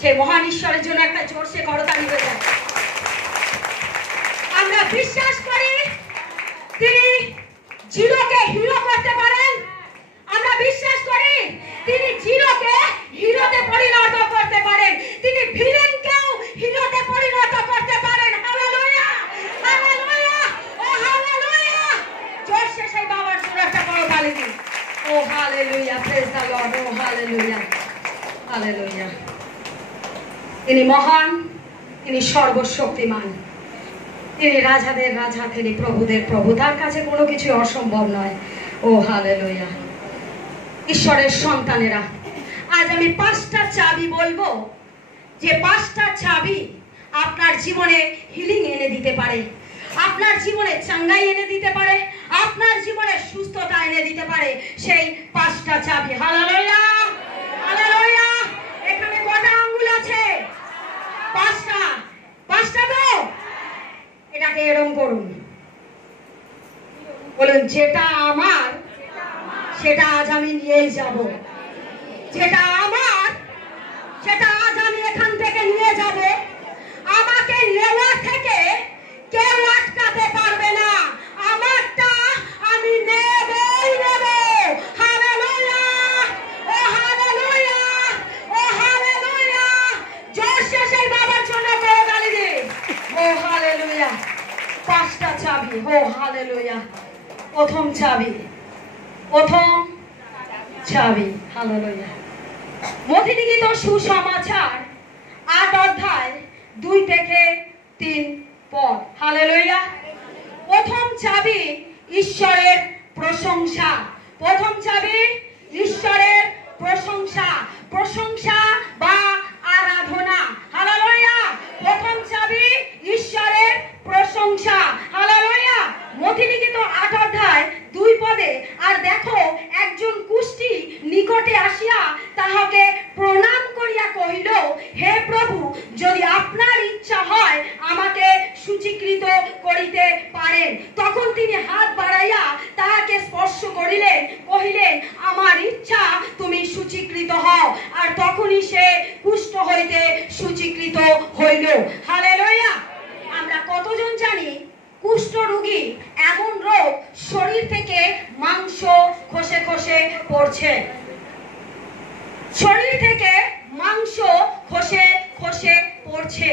সেই মহান ঈশ্বরের জন্য একটা জোরসে করতালি হয়ে যায়। আমরা বিশ্বাস করি তিনি জিরোকে হিরো করতে পারেন। আমরা বিশ্বাস করি তিনি জিরোকে হিরোতে পরিণত করতে পারেন। তিনি ভিলেনকেও হিরোতে পরিণত করতে পারেন। হালেলুয়া, হালেলুয়া, ও হালেলুয়া। জোরসে সেই বাবার জন্য একটা করতালি দিন। ও হালেলুয়া, প্রেজ দ্য লর্ড, ও হালেলুয়া, হালেলুয়া। তিনি মহান, তিনি সর্বশক্তিমান, তিনি রাজাদের রাজা, তিনি প্রভুদের প্রভু। তার কাছে কোনো কিছু অসম্ভব নয়। ও হালেলুয়া। ঈশ্বরের সন্তানেরা, আজ আমি 5টা চাবি বলবো, যে 5টা চাবি আপনার জীবনে হিলিং এনে দিতে পারে, আপনার জীবনে চাঙ্গাই এনে দিতে পারে, আপনার জীবনে সুস্থতা এনে দিতে পারে। সেই 5টা চাবি। Hallelujah, hallelujah. এখানে কটা আঙ্গুল আছে? 5টা। 5টা তো? এটাকে এরকম করুন, বলুন যেটা আমার সেটা আজ আমি নিয়েই যাব। যেটা আমার সেটা আজ আমি এখান থেকে নিয়ে যাব। আমাকে নেওয়া থেকে কেউ আটকাতে পারবে না। আমারটা আমি নেবই নেব। হালেলুয়া, ও হালেলুয়া, ও হালেলুয়া। জোরসে সেই বাবার জন্য করতালি দিন। ও হালেলুয়া। 5টা চাবি। ও হালেলুয়া। প্রথম চাবি, প্রথম চাবি। হালেলুয়া। মথিলিখিত সুসমাচার 8 অধ্যায় 2 থেকে 3 পদ। হালেলুয়া। প্রথম চাবি ঈশ্বরের প্রশংসা। প্রথম চাবি ঈশ্বরের প্রশংসা, প্রশংসা বা আরাধনা। হালেলুয়া। প্রথম চাবি ঈশ্বরের প্রশংসা। হালেলুয়া। মথিলিখিত 8 অধ্যায় 2 পদে, আর দেখো একজন কুষ্ঠী নিকটে আসিয়া তাহাকে প্রণাম করিয়া কহিল, হে প্রভু, যদি আপনার ইচ্ছা হয় আমাকে সূচীকৃত করিতে পারেন। তখন তিনি হাত বাড়াইয়া তাহাকে স্পর্শ করিলেন, কহিলেন, আমার ইচ্ছা তুমি সূচীকৃত হও। আর তখনই সে কুষ্ঠ হইতে সূচীকৃত হইল। হালেলুয়া। আমরা কতজন জানি কুষ্ঠ রোগী এমন রোগ, শরীর থেকে মাংস খসে খসে পড়ছে, শরীর থেকে মাংস খসে খসে পড়ছে।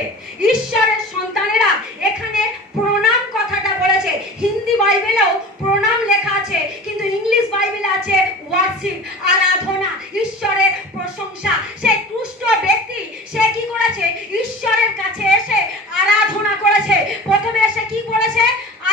ঈশ্বরের সন্তানেরা, এখানে প্রণাম কথাটা বলেছে। হিন্দি বাইবেলেও প্রণাম লেখা আছে, কিন্তু ইংলিশ বাইবেলে আছে ওয়ার্শিপ, আরাধনা, ঈশ্বরের প্রশংসা। সে কুষ্ঠ ব্যক্তি, সে কি করেছে? ঈশ্বরের কাছে এসে আরাধনা করেছে। প্রথমে এসে কি করেছে?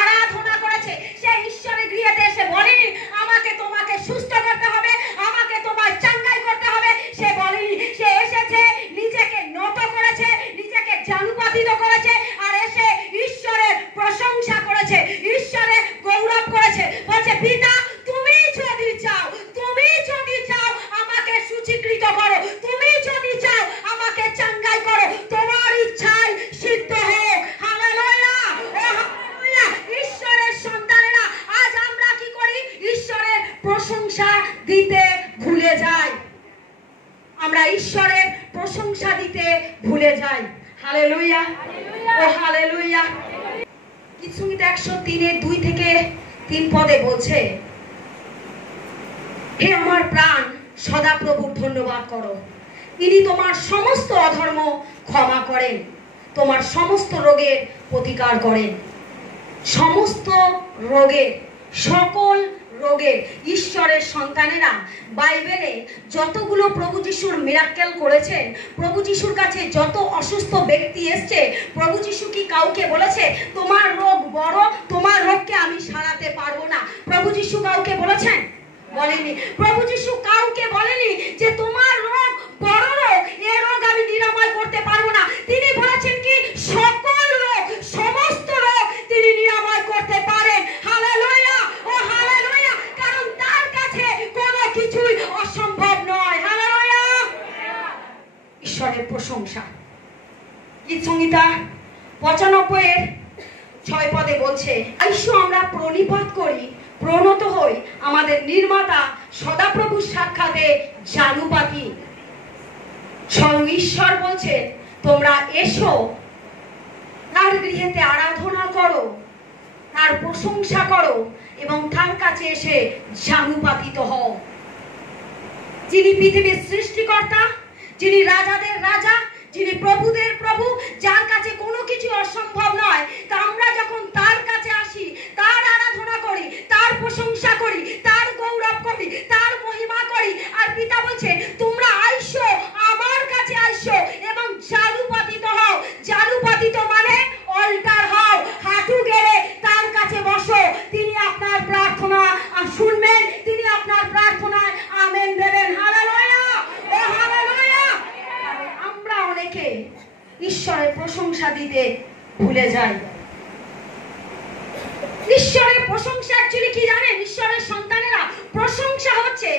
আরাধনা করেছে। সে ঈশ্বরের গৃহেতে এসে বলেনি আমাকে তোমাকে সুস্থ করতে হবে, আমাকে তোমার চাঙ্গাই করতে হবে। সে বলেনি। সে এসেছে, নিজেকে নত করেছে, নিজেকে জানুপাতিত করেছে, আর এসে ঈশ্বরের প্রশংসা করেছে, ঈশ্বরের গৌরব করেছে। বলছে, পিতা, তুমি যদি চাও, তুমি যদি চাও আমাকে সূচীকৃত করো, তুমি যদি চাও আমাকে চাঙ্গাই করো, তোমার ইচ্ছায় সিদ্ধ হোক। হালেলুয়া, ও হালেলুয়া। ঈশ্বরের সন্তানেরা, আজ আমরা কি করি? ঈশ্বরের প্রশংসা দিতে ভুলে যাই। আমরা ঈশ্বরের প্রশংসা দিতে ভুলে যাই। হালেলুয়া, ও হালেলুয়া। গীতসংহিতা 103 2 থেকে 3 পদে বলছে, হে আমার প্রাণ, সদা প্রভুর ধন্যবাদ করো। তিনি তোমার সমস্ত অধর্ম ক্ষমা করেন, তোমার সমস্ত রোগের প্রতিকার করেন। সমস্ত রোগে, সকল রোগে ঈশ্বরের সন্তানেরা, বাইবেলে যতগুলো প্রভু যিশুর মিরাক্কেল করেছেন, প্রভু যিশুর কাছে যত অসুস্থ ব্যক্তি এসছে, প্রভু যিশু কি কাউকে বলেছে তোমার রোগ বড়, তোমার রোগকে আমি সারাতে পারবো না? প্রভু যিশু কাউকে বলেছেন? বলেনি। প্রভু যিশু কাউকে বলেনি যে তোমার রোগ বড় রোগ, এই রোগ আমি নিরাময় করতে পারবো না। তিনি বলেছেন কি? সকল রোগ, সমস্ত রোগ তিনি নিরাময় করতে পারেন। হালেলুয়া, ও হালেলুয়া। কারণ তার কাছে কোনো কিছুই অসম্ভব নয়। হালেলুয়া। ঈশ্বরের প্রশংসা। গীতসংহিতা 95 6 পদে বলছে, আইসো আমরা প্রণিপাত করি, প্রণত হই, আমাদের নির্মাতা সদাপ্রভুর সাক্ষাতে জানুপাতি। স্বয়ং ঈশ্বর বলছে তোমরা এসো, তার গৃহেতে আরাধনা করো, তার প্রশংসা করো এবং তার কাছে এসে জানুপাতিত হও। যিনি পৃথিবীর সৃষ্টিকর্তা, যিনি রাজাদের রাজা, যিনি প্রভুদের প্রভু, যার কাছে কোনো কিছু অসম্ভব নয়, তা আমরা যখন তার কাছে আসি, তার আরাধনা করি, তার প্রশংসা করি, তার গৌরব করি, তার মহিমা করি, আর পিতা বলছে তোমরা আইসো, আমার কাছে আইসো এবং জানুপাতিত হও। জানুপাতিত মানে অল্টার হও, হাঁটু গেড়ে তার কাছে বসো। তিনি আপনার প্রার্থনা শুনবেন, তিনি আপনার প্রার্থনায় আমেন দেবেন। হালেলুয়া, ও হালেলুয়া। আমরা অনেকে ঈশ্বরের প্রশংসা দিতে ভুলে যাই। ঈশ্বরের প্রশংসা অ্যাকচুয়ালি কি জানেন? ঈশ্বরের সন্তানেরা প্রশংসা হচ্ছে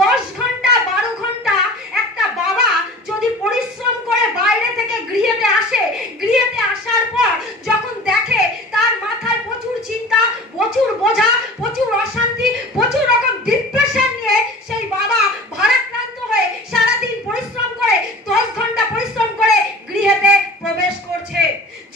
10 ঘন্টা 12 ঘন্টা একটা বাবা যদি পরিশ্রম করে বাইরে থেকে গৃহেতে আসে, গৃহেতে আসার পর যখন দেখে তার মাথায় প্রচুর চিন্তা, প্রচুর বোঝা, প্রচুর অশান্তি, প্রচুর রকম ডিপ্রেশন নিয়ে সেই বাবা ভারাক্রান্ত হয়ে সারাদিন পরিশ্রম করে 10 ঘন্টা পরিশ্রম করে গৃহেতে প্রবেশ করছে।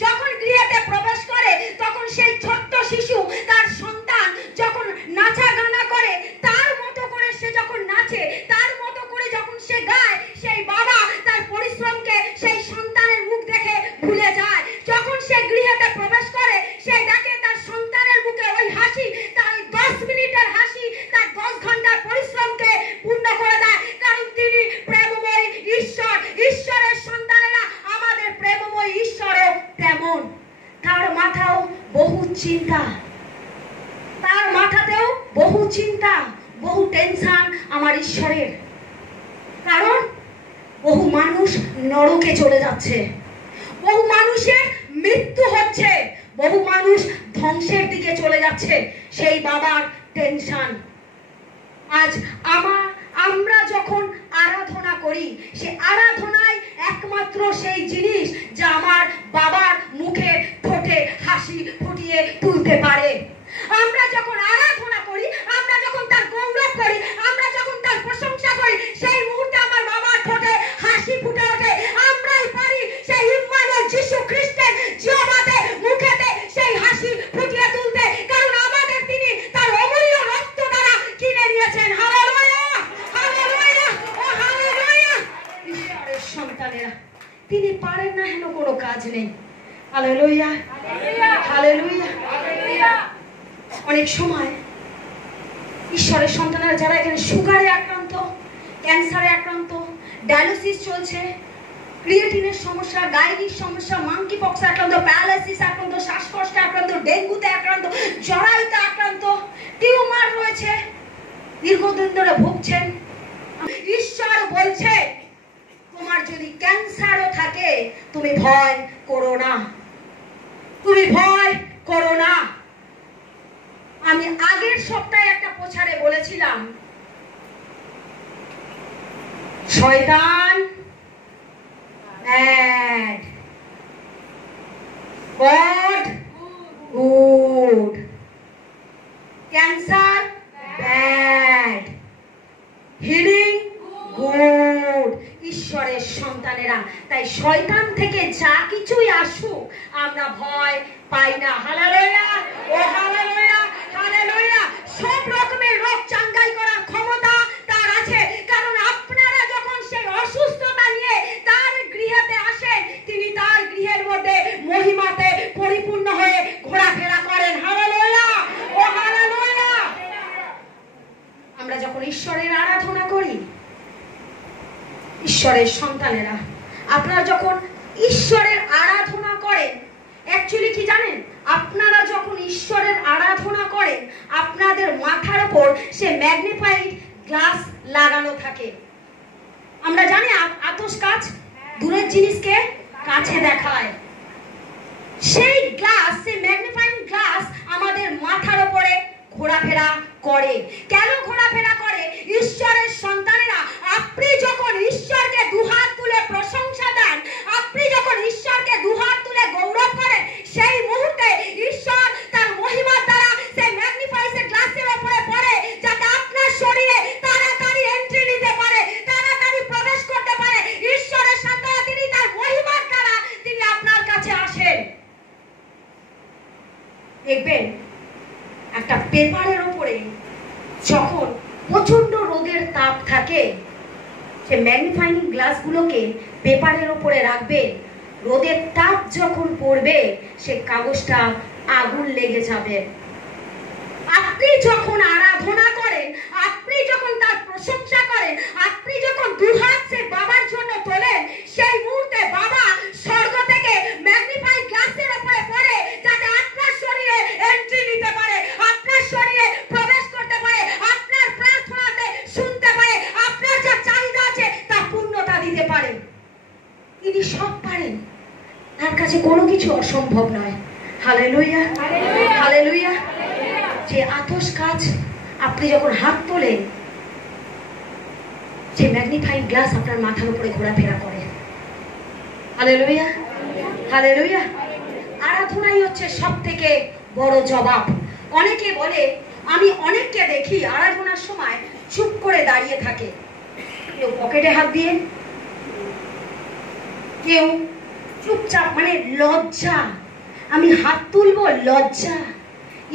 যখন গৃহেতে প্রবেশ করে তখন সেই ছোট্ট শিশু, তার সন্তান যখন নাচা গানা করে, তার মতো করে সে যখন নাচে, তার মতো করে যখন সে গায়, সেই বাবা তার পরিশ্রমকে সেই সন্তানের মুখ দেখে ভুলে যায়। যখন সে গৃহেতে প্রবেশ করে, সে দেখে তার সন্তানের মুখে ওই হাসি, তার 10 মিনিটের হাসি তার 10 ঘন্টার পরিশ্রমকে পূর্ণ করে দেয়। কারণ তিনি প্রেমময় ঈশ্বর। ঈশ্বরের সন্তানেরা, আমাদের প্রেমময় ঈশ্বরও তেমন। তার মাথাও বহু চিন্তা, তার মাথাতেও বহু চিন্তা, বহু টেনশন আমার ঈশ্বরের। কারণ বহু মানুষ নরকে চলে যাচ্ছে, বহু মানুষের মৃত্যু হচ্ছে, বহু মানুষ ধ্বংসের দিকে চলে যাচ্ছে। সেই বাবার টেনশন। আজ আমরা যখন আরাধনা করি, সে আরাধনায় একমাত্র সেই জিনিস যা আমার বাবার মুখে ঠোঁটে হাসি ফুটিয়ে তুলতে পারে। আমরা যখন আরাধনা করি, আমরা যখন তার গৌরব করি, আমরা যখন তার প্রশংসা করি, সেই মুহূর্তে আমার বাবার ঠোঁটে হাসি ফুটে ওঠে। আমরাই পারি সেই ইম্মানুয়েল যিশু খ্রিস্টের জীবনে মুখেতে সেই হাসি ফুটিয়ে তুলতে, কারণ আমাদের তিনি তার অমূল্য রক্ত দ্বারা কিনে নিয়েছেন। হালেলুয়া, হালেলুয়া, ও হালেলুয়া। ঈশ্বরের সন্তানেরা, তিনি পারেন না হেন কোনো কাজ নেই। Hallelujah, hallelujah, hallelujah. অনেক সময় ঈশ্বরের সন্তানেরা যারা এখানে সুগারে আক্রান্ত, ক্যান্সারে আক্রান্ত, ডায়ালিসিস চলছে, ক্রিয়েটিনের সমস্যা, গাইনির সমস্যা, মাঙ্কি পক্সে আক্রান্ত, প্যারালাইসিস আক্রান্ত, শ্বাসকষ্টে আক্রান্ত, ডেঙ্গুতে আক্রান্ত, জরায়ুতে আক্রান্ত, টিউমার রয়েছে, দীর্ঘদিন ধরে ভুগছেন, ঈশ্বর বলছে তোমার যদি ক্যান্সারও থাকে তুমি ভয় করো না, তুমি ভয় করো না। আমি আগের সপ্তাহে একটা প্রচারে বলেছিলাম, শয়তান bad, god good, cancer bad, healing good. ঈশ্বরের সন্তানেরা, তাই শয়তান থেকে যা কিছুই আসুক আমরা ভয় পাই না। হালেলুয়া, ও হালেলুয়া, হালেলুয়া। সব রকমের রোগ চাঙ্গাই করার ক্ষমতা তার আছে, কারণ আপনারা যখন সেই অসুস্থতা নিয়ে তার গৃহেতে আসেন, তিনি তার গৃহের মধ্যে মহিমাতে পরিপূর্ণ হয়ে ঘোরাফেরা করেন। হালেলুয়া, ও হালেলুয়া। আমরা যখন ঈশ্বরের আরাধনা করি, ঈশ্বরের সন্তানেরা, আপনারা যখন ঈশ্বরের আরাধনা করেন, অ্যাকচুয়ালি কি জানেন? আপনারা যখন ঈশ্বরের আরাধনা করেন, আপনাদের মাথার উপর সে ম্যাগনিফাইড গ্লাস লাগানো থাকে। আমরা জানি আতশ কাঁচ দূরের জিনিসকে কাছে দেখায়। সেই গ্লাস, সেই ম্যাগনিফাইং গ্লাস আমাদের মাথার উপরে ঘোরাফেরা করে। কেন ঘোরাফেরা করে? ঈশ্বরের সন্তানেরা, আপনি যখন ঈশ্বরকে দুহাত তুলে প্রশংসা দেন, আপনি যখন ঈশ্বরকে দুহাত তুলে গৌরব করেন, সেই মুহূর্তে ঈশ্বর তার মহিমার দ্বারা সেই ম্যাগনিফাইং গ্লাসের উপরে পড়ে, যাতে আপনার শরীরে তাড়াতাড়ি এন্ট্রি নিতে পারে, তাড়াতাড়ি প্রবেশ করতে পারে। ঈশ্বর দেখবেন একটা পেপারের উপরে যখন প্রচন্ড রোদের তাপ থাকে, সে ম্যাগনিফাইং গ্লাসগুলোকে পেপারের উপরে রাখবে, রোদের তাপ যখন পড়বে সে কাগজটা আগুন লেগে যাবে। আপনি যখন আরাধনা করেন, আপনি যখন তার প্রশংসা করেন, আপনি যখন দুহাত সে বাবার জন্য তোলেন, সেই মুহূর্তে বাবা স্বর্গ থেকে ম্যাগনিফাইং গ্লাসের উপরে পড়ে যাতে আপনার শরীরে এন্ট্রি নিতে পারে, আপনার শরীরে প্রবেশ করতে পারে, আপনার প্রার্থনাতে শুনতে পারে, আপনার যা চাহিদা আছে তা পূর্ণতা দিতে পারে। তিনি সব পারেন, তার কাছে কোনো কিছু অসম্ভব নয়। Hallelujah, hallelujah. যে আতশ কাজ আপনি যখন হাত তোলেন, যে ম্যাগনিফাইং গ্লাস আপনার মাথার উপরে ঘোরাফেরা করে। Hallelujah, hallelujah. আরাধনাই হচ্ছে সব থেকে বড় জবাব। অনেকে বলে, আমি অনেককে দেখি আরাধনার সময় চুপ করে দাঁড়িয়ে থাকে, কেউ পকেটে হাত দিয়ে, কেউ চুপচাপ, মানে লজ্জা, আমি হাত তুলবো লজ্জা।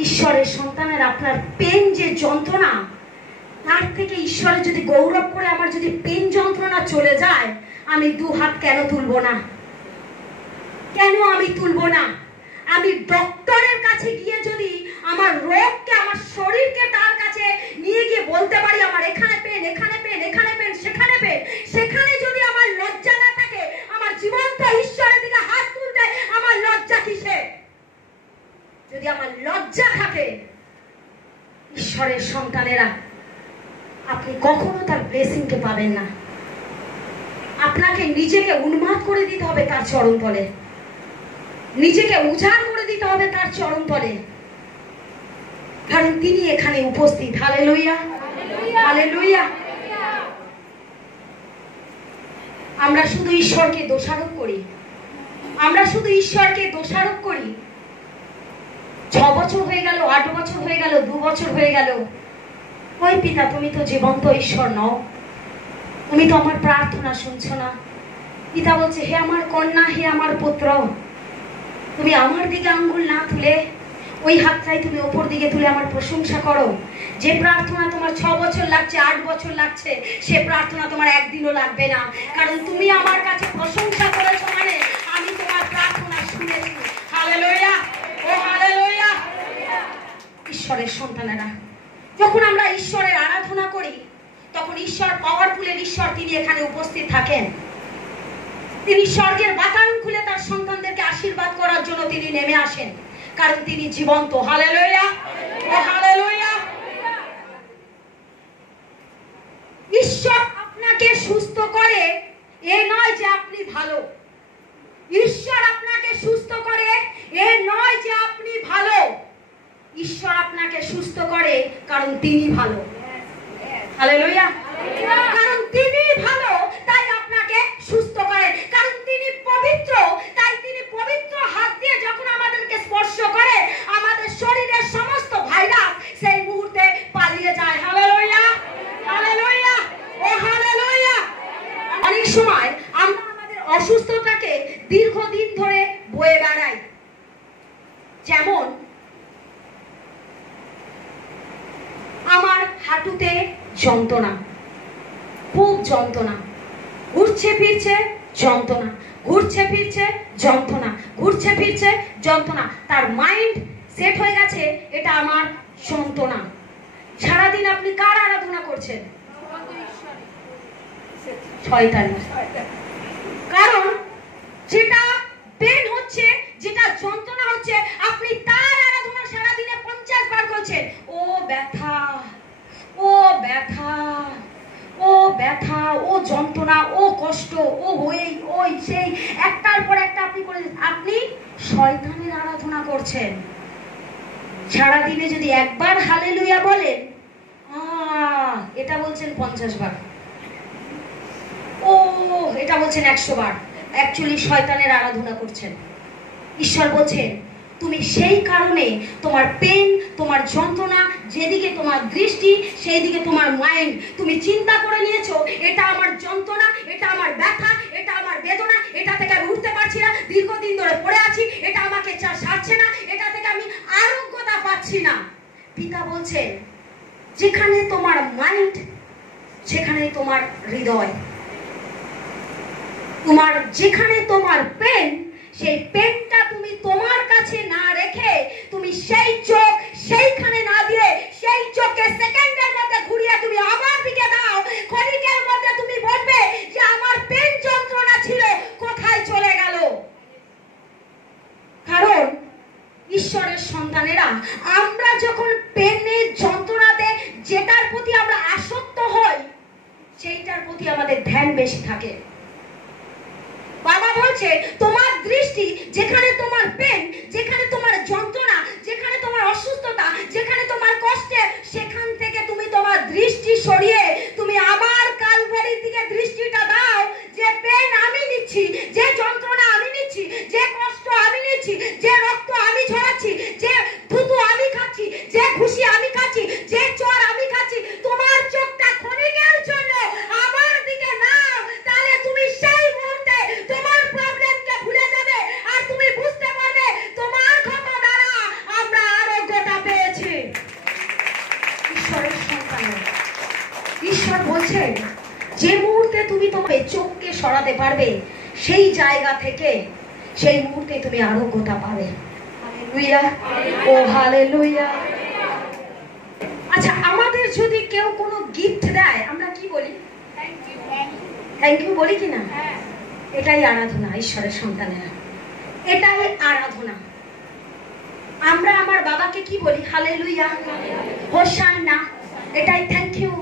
ঈশ্বরের সন্তানের আপনার পেন যে যন্ত্রণা, তার থেকে ঈশ্বরের যদি গৌরব করে আমার যদি পেন যন্ত্রণা চলে যায়, আমি দু হাত কেন তুলবো না? কেন আমি তুলবো না? আমি ডক্টরের কাছে গিয়ে যদি আমার রোগকে, আমার শরীরকে তার কাছে নিয়ে গিয়ে বলতে পারি আমার এখানে পেন, এখানে পেন, এখানে পেন, সেখানে পেন, সেখানে যদি আমার লজ্জা না থাকে, আমার জীবন্ত ঈশ্বরের দিকে হাত তুলতে আমার লজ্জা কিসে? যদি আমার লজ্জা থাকে, ঈশ্বরের সন্তানেরা আপনি কখনো তার ব্লেসিংকে পাবেন না। আপনাকে নিজেকে উন্মাদ করে দিতে হবে তার চরণ তলে, নিজেকে উজাড় করে দিতে হবে তার চরণ তলে, কারণ তিনি এখানে উপস্থিত। Hallelujah, hallelujah. আমরা শুধু ঈশ্বরকে দোষারোপ করি, আমরা শুধু ঈশ্বরকে দোষারোপ করি। 6 বছর হয়ে গেল, 8 বছর হয়ে গেল, 2 বছর হয়ে গেল, ওই পিতা তুমি তো জীবন্ত ঈশ্বর নও, তুমি তো আমার প্রার্থনা শুনছো না। পিতা বলছে, হে আমার কন্যা, হে আমার পুত্র, তুমি আমার দিকে আঙ্গুল না তুলে ওই হাতটাই তুমি ওপর দিকে তুলে আমার প্রশংসা করো। যে প্রার্থনা তোমার 6 বছর লাগছে, 8 বছর লাগছে, সে প্রার্থনা তোমার একদিনও লাগবে না, কারণ তুমি আমার কাছে প্রশংসা করেছো, মানে আমি তোমার প্রার্থনা শুনেছি। হালেলুয়া, ও হালেলুয়া। ঈশ্বরের সন্তানেরা, যখন আমরা ঈশ্বরের আরাধনা করি, তখন ঈশ্বর পাওয়ারফুলের ঈশ্বর, তিনি এখানে উপস্থিত থাকেন। তিনি স্বর্গের বাতায়ন খুলে তার সন্তানদেরকে আশীর্বাদ করার জন্য তিনি নেমে আসেন, কারণ তিনি জীবন্ত। হালেলুয়া, ও হালেলুয়া। ঈশ্বর আপনাকে সুস্থ করে এ নয় যে আপনি ভালো, ঈশ্বর আপনাকে সুস্থ করে এ নয় যে আপনি ভালো, ঈশ্বর আপনাকে সুস্থ করে কারণ তিনি ভালো। হালেলুয়া, কারণ তিনি ভালো তাই আপনাকে সুস্থ করেন, কারণ তিনি পবিত্র তাই তিনি পবিত্র হাত দিয়ে যখন আমাদেরকে স্পর্শ করে, আমাদের শরীরের সমস্ত ভাইরাস সেই মুহূর্তে পালিয়ে যায়। হালেলুয়া, হালেলুয়া, ও হালেলুয়া। অনেক সময় আমরা আমাদের অসুস্থতাকে দীর্ঘদিন ধরে বয়ে বেড়াই, যেমন আমার হাঁটুতে যন্ত্রণা, খুব যন্ত্রণা, ঘুরছে ফিরছে যন্ত্রণা, ঘুরছে ফিরছে যন্ত্রণা, ঘুরছে ফিরছে যন্ত্রণা। তার মাইন্ড সেট হয়ে গেছে এটা আমার যন্ত্রণা। সারাদিন আপনি কার আরাধনা করছেন? শয়তানের। কারণ যেটা পেন হচ্ছে, যেটা যন্ত্রণা হচ্ছে, আপনি তার আরাধনা সারাদিনে 50 বার করছেন। ও ব্যথা, ও ব্যথা, ও ব্যথা, ও যন্ত্রণা, ও কষ্ট, ও ওই সেই, একটার পর একটা আপনি করে, আপনি শয়তানের আরাধনা করছেন। সারাদিনে যদি একবার হালেলুয়া বলেন, এটা বলছেন 50 বার, ও এটা বলছেন 100 বার, অ্যাকচুয়ালি শয়তানের আরাধনা করছেন। ঈশ্বর বলছেন, তুমি সেই কারণে তোমার পেন, তোমার যন্ত্রণা, যেদিকে তোমার দৃষ্টি সেই দিকে তোমার মাইন্ড, তুমি চিন্তা করে নিয়েছো এটা আমার যন্ত্রণা, এটা আমার ব্যথা, এটা আমার বেদনা, এটা থেকে আমি উঠতে পারছি না, দীর্ঘদিন ধরে পড়ে আছি, এটা আমাকে ছাড়ছে না, এটা থেকে আমি আরো বলছেন যেখানে তোমার মাইন্ড সেখানে তোমার হৃদয়, তোমার যেখানে তোমার পেন সেই পেনটা তুমি তোমার কাছে না রেখে তুমি সেই চোখ সেইখানে না দিয়ে সেই চোখকে সেকেন্ডের মধ্যে ঘুরিয়ে তুমি আমার দিকে দাও। ক্ষণিকের মধ্যে তুমি বলবে যে আমার পেন যন্ত্রণা ছিল কোথায় চলে গেল। কারণ ঈশ্বরের সন্তানেরা আমরা যখন পেনের যন্ত্রণাতে যেটার প্রতি আমরা আসক্ত হই সেইটার প্রতি আমাদের ধ্যান বেশি থাকে। বাবা বলছে তোমার দৃষ্টি যেখানে তোমার পেন, যেখানে তোমার যন্ত্রণা, যেখানে তোমার অসুস্থতা, যেখানে তোমার কষ্টে, সেখান থেকে তুমি তোমার দৃষ্টি সরিয়ে তুমি আমার কালভারির দিকে দৃষ্টিটা দাও। যে পেন আমি নিচ্ছি, যে যন্ত্রণা আমি নিচ্ছি, যে কষ্ট আমি নিচ্ছি, যে রক্ত আমি ঝরাচ্ছি, যে থুতু আমি খাচ্ছি, যে খুশি আমি খাচ্ছি, যে চর আমি খাচ্ছি, তোমার চোখটা ক্ষণিকের জন্য আমার দিকে নাও। তাহলে তুমি সেই মুহূর্তে তোমার প্রবলেমকে ভুলে যাবে আর তুমি বুঝতে পারবে তোমার ক্ষমা দ্বারা আমরা আরোগ্যতা পেয়েছি। ঈশ্বরের সন্তান, ঈশ্বর বলছেন যে মুহূর্তে তুমি তোমার চোখকে সরাতে পারবে সেই জায়গা থেকে সেই মুহূর্তে তুমি আরোগ্যতা পাবে। হালেলুয়া, ও হালেলুয়া। আচ্ছা, আমাদের যদি কেউ কোনো গিফট দেয় আমরা কি বলি? থ্যাংক ইউ বলি কি না? এটাই আরাধনা ঈশ্বরের সন্তানেরা, এটাই আরাধনা। আমরা আমার বাবাকে কি বলি? হালেলুয়া, হোসান্না, এটাই থ্যাংক ইউ,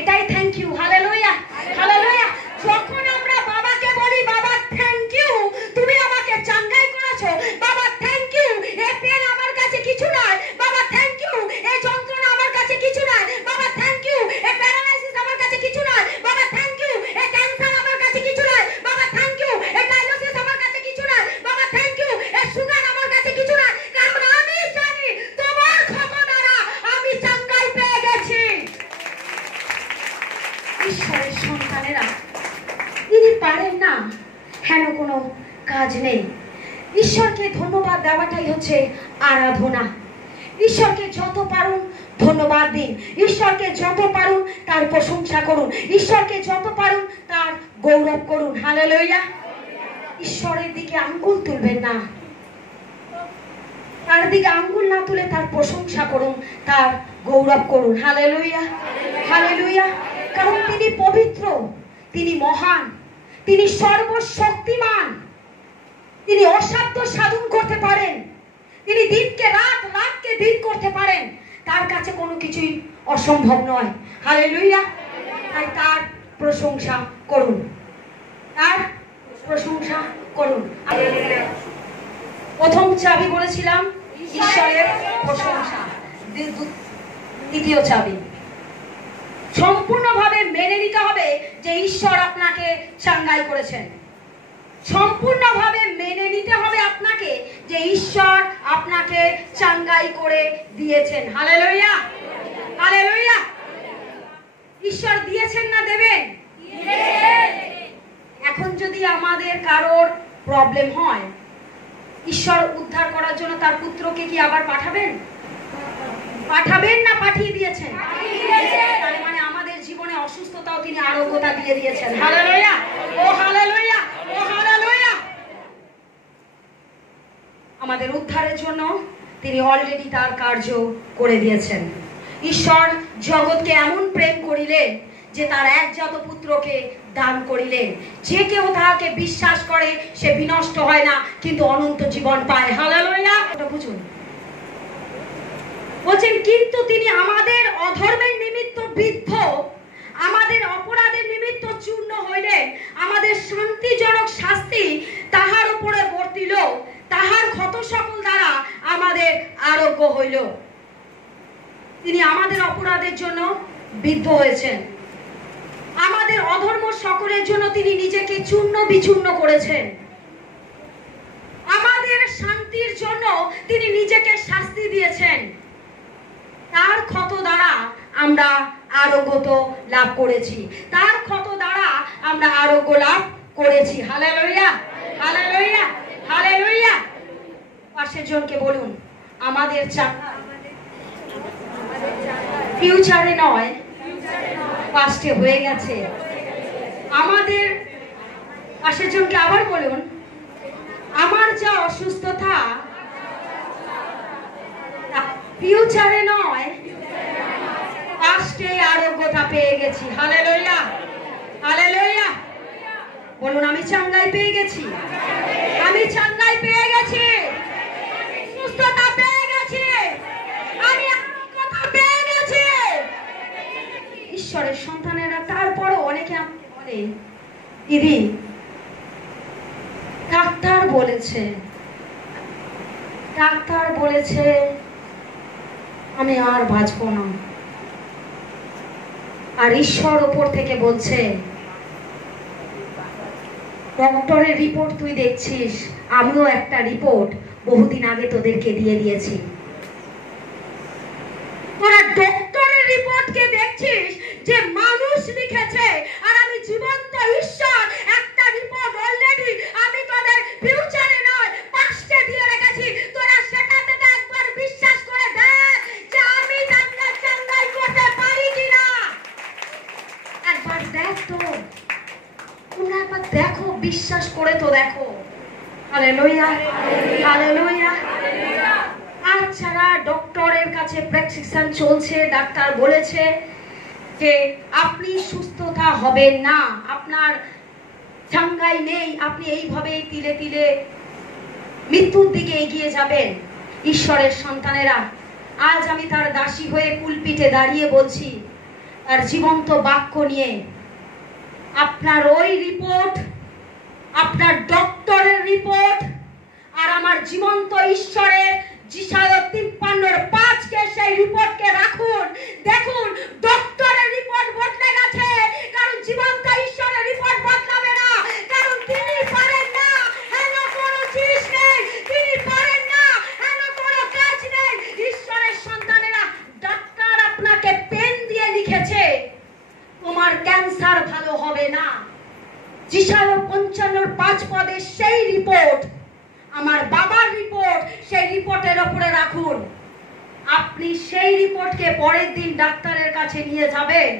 এটাই থ্যাংক ইউ। Hallelujah, hallelujah. যখন আমরা বাবাকে বলি বাবা থ্যাংক ইউ, তুমি আমাকে চাঙ্গাই করেছো, বাবা থ্যাংক ইউ, এই পেন আমার কাছে কিছু নয়, বাবা থ্যাংক ইউ, এই যন্ত্রণা আমার কাছে কিছু নয়, বাবা থ্যাংক ইউ, এই প্যারালাইসিস আমার কাছে কিছু নয়, বাবা থ্যাংক ইউ, এই ক্যান্সার আমার কাছে কিছু নয়, বাবা থ্যাংক ইউ, এই ডায়ালিসিস আমার কাছে কিছু নয়, বাবা থ্যাংক ইউ, এই সুগার আমার কাছে কিছু নয়। কারণ আমি জানি তোমার ক্ষমা দ্বারা আমি চাঙ্গাই পেয়ে গেছি। ঈশ্বরের সন্তানেরা তিনি পারেন না হেন কোনো কাজ নেই। ঈশ্বরকে ধন্যবাদ দেওয়াটাই হচ্ছে আরাধনা। ঈশ্বরকে যত পারুন ধন্যবাদ দিন, ঈশ্বরকে যত পারুন তার প্রশংসা করুন, ঈশ্বরকে যত পারুন তার গৌরব করুন। হালেলুয়া। ঈশ্বরের দিকে আঙ্গুল তুলবেন না, তার দিকে আঙ্গুল না তুলে তার প্রশংসা করুন, তার গৌরব করুন। Hallelujah, hallelujah. কারণ তিনি পবিত্র, তিনি মহান, তিনি সর্বশক্তিমান, তিনি অসাধ্য সাধন করতে পারেন, তিনি দিনকে রাত, রাতকে দিন করতে পারেন, তার কাছে কোনো কিছুই অসম্ভব নয়। হালেলুয়া। তাই তার প্রশংসা করুন, তার প্রশংসা করুন। প্রথম চাবি বলেছিলাম ঈশ্বরের প্রশংসা, দ্বিতীয় চাবি সম্পূর্ণভাবে মেনে নিতে হবে যে ঈশ্বর আপনাকে চাঙ্গাই করেছেন। সম্পূর্ণভাবে মেনে নিতে হবে আপনাকে যে ঈশ্বর আপনাকে চাঙ্গাই করে দিয়েছেন। Hallelujah, hallelujah. ঈশ্বর দিয়েছেন না দেবেন? এখন যদি আমাদের কারোর প্রবলেম হয়, ঈশ্বর উদ্ধার করার জন্য তার পুত্রকে কি আবার পাঠাবেন? পাঠাবেন না পাঠিয়ে দিয়েছেন? তার মানে আমাদের জীবনে অসুস্থতাও তিনি আরোগ্যতা দিয়ে দিয়েছেন। হালেলুয়া, ও হালেলুয়া, ও হালেলুয়া। আমাদের উদ্ধারের জন্য তিনি অলরেডি তার কার্য করে দিয়েছেন। ঈশ্বর জগৎকে এমন প্রেম করিলেন যে তার একজাত পুত্রকে দান করিলেন, যে কেউ তাহাকে বিশ্বাস করে সে বিনষ্ট হয় না কিন্তু অনন্ত জীবন পায়। হালেলুয়া। ওটা বুঝুন, বলছেন কিন্তু তিনি আমাদের অধর্মের নিমিত্ত বিদ্ধ, আমাদের অপরাধের নিমিত্ত চূর্ণ হইলেন, আমাদের শান্তিজনক শাস্তি তাহার উপরে বর্তিল, তাহার ক্ষত সকল দ্বারা আমাদের আরোগ্য হইল। তিনি আমাদের অপরাধের জন্য বিদ্ধ হয়েছেন, আমাদের অধর্ম সকলের জন্য তিনি নিজেকে চূর্ণ বিচূর্ণ করেছেন, আমাদের শান্তির জন্য তিনি নিজেকে শাস্তি দিয়েছেন। তার ক্ষত দ্বারা আমরা আরোগ্য লাভ করেছি, তার ক্ষত দ্বারা আমরা আরোগ্য লাভ করেছি। Hallelujah, hallelujah, hallelujah. পাশের জনকে বলুন আমাদের চাঙ্গা ফিউচারে নয়, পাস্টে হয়ে গেছে। আমাদের পাশের জনকে আবার বলুন, আমার যা অসুস্থতা ফিউচারে নয়, পাস্টে আরোগ্যতা পেয়ে গেছি। Hallelujah, hallelujah. বলুন, আমি চাঙ্গাই পেয়ে গেছি, আমি চাঙ্গাই পেয়ে গেছি, সুস্থতা পেয়ে গেছি, আমি আরোগ্যতা পেয়ে গেছি। ঈশ্বরের সন্তানেরা তারপরও অনেকে আমাকে বলে, দিদি ডাক্তার বলেছে আমি আর বাঁচবো না। আর ঈশ্বর ওপর থেকে বলছে, ডক্টরের রিপোর্ট তুই দেখছিস, আমিও একটা রিপোর্ট বহুদিন আগে তোদেরকে দিয়ে দিয়েছি। তোরা ডক্টরের রিপোর্টকে দেখছিস যে মানুষ লিখেছে, আর আমি জীবন্ত ঈশ্বর একটা রিপোর্ট অলরেডি আমি তোদের ফিউচারে নয় পাস্টে দিয়ে রেখেছি। তোরা সেটাতে একবার বিশ্বাস করে দেখ যে আমি চাঙ্গাই করতে পারি কিনা। একবার দেখ তো, তোমরা একবার দেখো, বিশ্বাস করে তো দেখো। Hallelujah, hallelujah. আচ্ছা, ডক্টরের কাছে প্রেসক্রিপশন চলছে, ডাক্তার বলেছে যে আপনি সুস্থতা হবেন না, আপনার চাঙ্গাই নেই, আপনি এইভাবে তিলে তিলে মৃত্যুর দিকে এগিয়ে যাবেন। ঈশ্বরের সন্তানেরা, আজ আমি তার দাসী হয়ে কুলপিঠে দাঁড়িয়ে বলছি, তার জীবন্ত বাক্য নিয়ে, আপনার ওই রিপোর্ট, আপনার ডক্টরের রিপোর্ট আর আমার জীবন্ত ঈশ্বরের যিশায়া 53:5 সেই রিপোর্টকে রাখুন। দেখুন, ডক্টরের রিপোর্ট বদলে গেছে, কারণ জীবন্ত ঈশ্বরের রিপোর্ট বদলাবে না, কারণ তিনি পারেন না হেন কোনো জিনিস নেই, তিনি পারেন না হেন কোনো কাজ নেই। ঈশ্বরের সন্তানেরা, ডাক্তার আপনাকে পেন দিয়ে লিখেছে তোমার ক্যান্সার ভালো হবে না, যিশায়া 55:5 সেই রিপোর্ট, আমার বাবার রিপোর্ট, সেই রিপোর্টের উপরে রাখুন। আপনি সেই রিপোর্টকে পরের দিন ডাক্তারের কাছে নিয়ে যাবেন,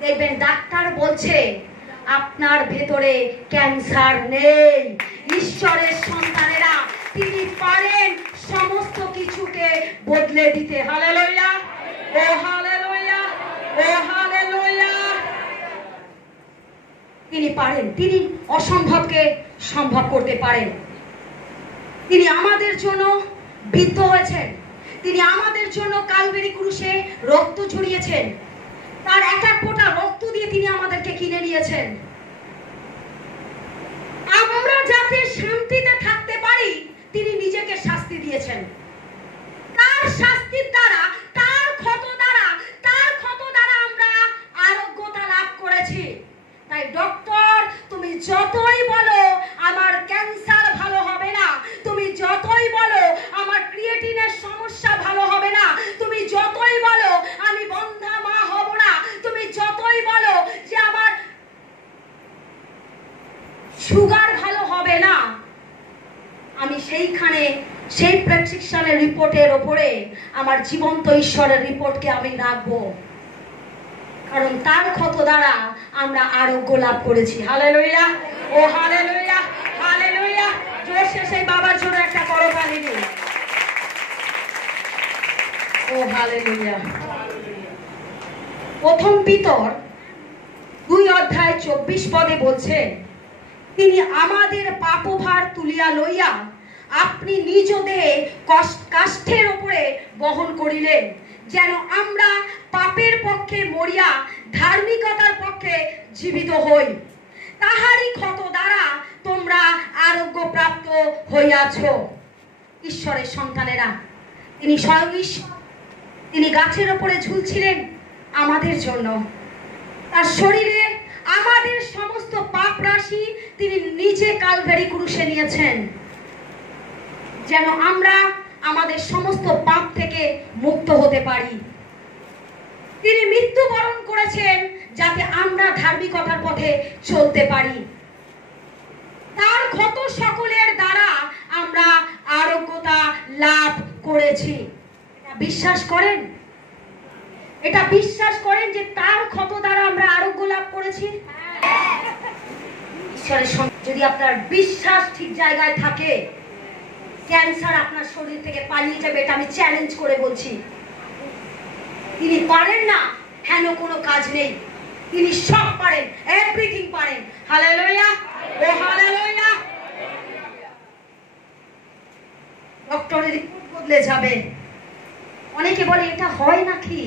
দেখবেন ডাক্তার বলছে আপনার ভেতরে ক্যান্সার নেই। ঈশ্বরের সন্তানেরা, তিনি পারেন সমস্ত কিছুকে বদলে দিতে। হালেলুয়া, ও হালেলুয়া, ও হালেলুয়া। তিনি পারেন, তিনি অসম্ভবকে সম্ভব করতে পারেন। তিনি আমাদের জন্য বিদ্ধ হয়েছেন, তিনি আমাদের জন্য কালবেরি ক্রুশে রক্ত ঝরিয়েছেন, তার এক এক ফোঁটা রক্ত দিয়ে তিনি আমাদেরকে কিনে নিয়েছেন। আমরা যাতে শান্তিতে থাকতে পারি, তিনি নিজেকে শাস্তি দিয়েছেন। তার শাস্তির দ্বারা, তার ক্ষত দ্বারা আমরা আরোগ্যতা লাভ করেছি। তাই ডক্টর, তুমি যতই বলো আমার ক্যান্সার ভালো হবে না, তুমি যতই বলো আমার ক্রিয়েটিনের সমস্যা ভালো হবে না, তুমি যতই বলো আমি বন্ধা মা হব না, তুমি যতই বলো যে আমার সুগার ভালো হবে না, আমি সেইখানে সেই প্রেসক্রিপশনের রিপোর্টের ওপরে আমার জীবন্ত ঈশ্বরের রিপোর্টকে আমি রাখবো, কারণ তার ক্ষত দ্বারা আমরা আরোগ্য লাভ করেছি। হালেলুয়া, ও হালেলুয়া, হালেলুয়া। জোরসে সেই বাবার জন্য একটা করতালি দিন। ও হালেলুয়া। প্রথম পিতর 2:24 বলছে, তিনি আমাদের পাপভার তুলিয়া লইয়া আপনি নিজ দেহে কাষ্ঠের উপরে বহন করিলেন, যেন আমরা পাপের পক্ষে মরিয়া ধার্মিকতার পক্ষে জীবিত হই। তাহারই ক্ষত দ্বারা তোমরা আরোগ্য প্রাপ্ত হইয়াছ। ঈশ্বরের সন্তানেরা, তিনি স্বয়ং ঈশ্বর, তিনি গাছের উপরে ঝুলছিলেন আমাদের জন্য। তার শরীরে আমাদের সমস্ত পাপ রাশি তিনি নিজে কালভারি ক্রুশে নিয়েছেন, যেন আমরা আমাদের সমস্ত পাপ থেকে মুক্ত হতে পারি। তিনি মৃত্যুবরণ করেছেন যাতে আমরা ধার্মিকতার পথে চলতে পারি। তার ক্ষত সকলের দ্বারা আমরা আরোগ্যতা লাভ করেছি। বিশ্বাস করেন? এটা বিশ্বাস করেন যে তার ক্ষত দ্বারা আমরা আরোগ্য লাভ করেছি? ঈশ্বরের যদি আপনার বিশ্বাস ঠিক জায়গায় থাকে, ক্যান্সার আপনার শরীর থেকে পালিয়ে যাবে, এটা আমি চ্যালেঞ্জ করে বলছি। তিনি পারেন না হেন কোনো কাজ নেই, তিনি সব পারেন, এভরিথিং পারেন। হালেলুয়া, ও হালেলুয়া। ডক্টরের রিপোর্ট বদলে যাবে। অনেকে বলে এটা হয় নাকি,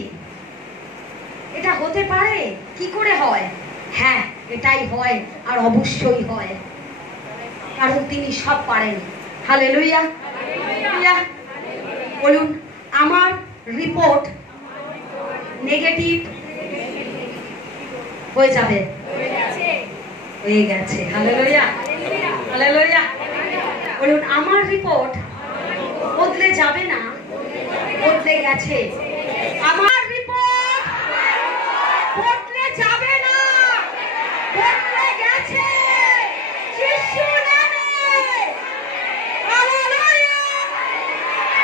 এটা হতে পারে, কি করে হয়? হ্যাঁ, এটাই হয়, আর অবশ্যই হয়, কারণ তিনি সব পারেন। হালেলুয়া, বলুন আমার রিপোর্ট নেগেটিভ হয়ে যাবে, হয়ে গেছে। Hallelujah, hallelujah. বলুন আমার রিপোর্ট বদলে যাবে না, বদলে গেছে। আমার রিপোর্ট বদলে যাবে না, বদলে গেছে। যিশুর নামে। Hallelujah,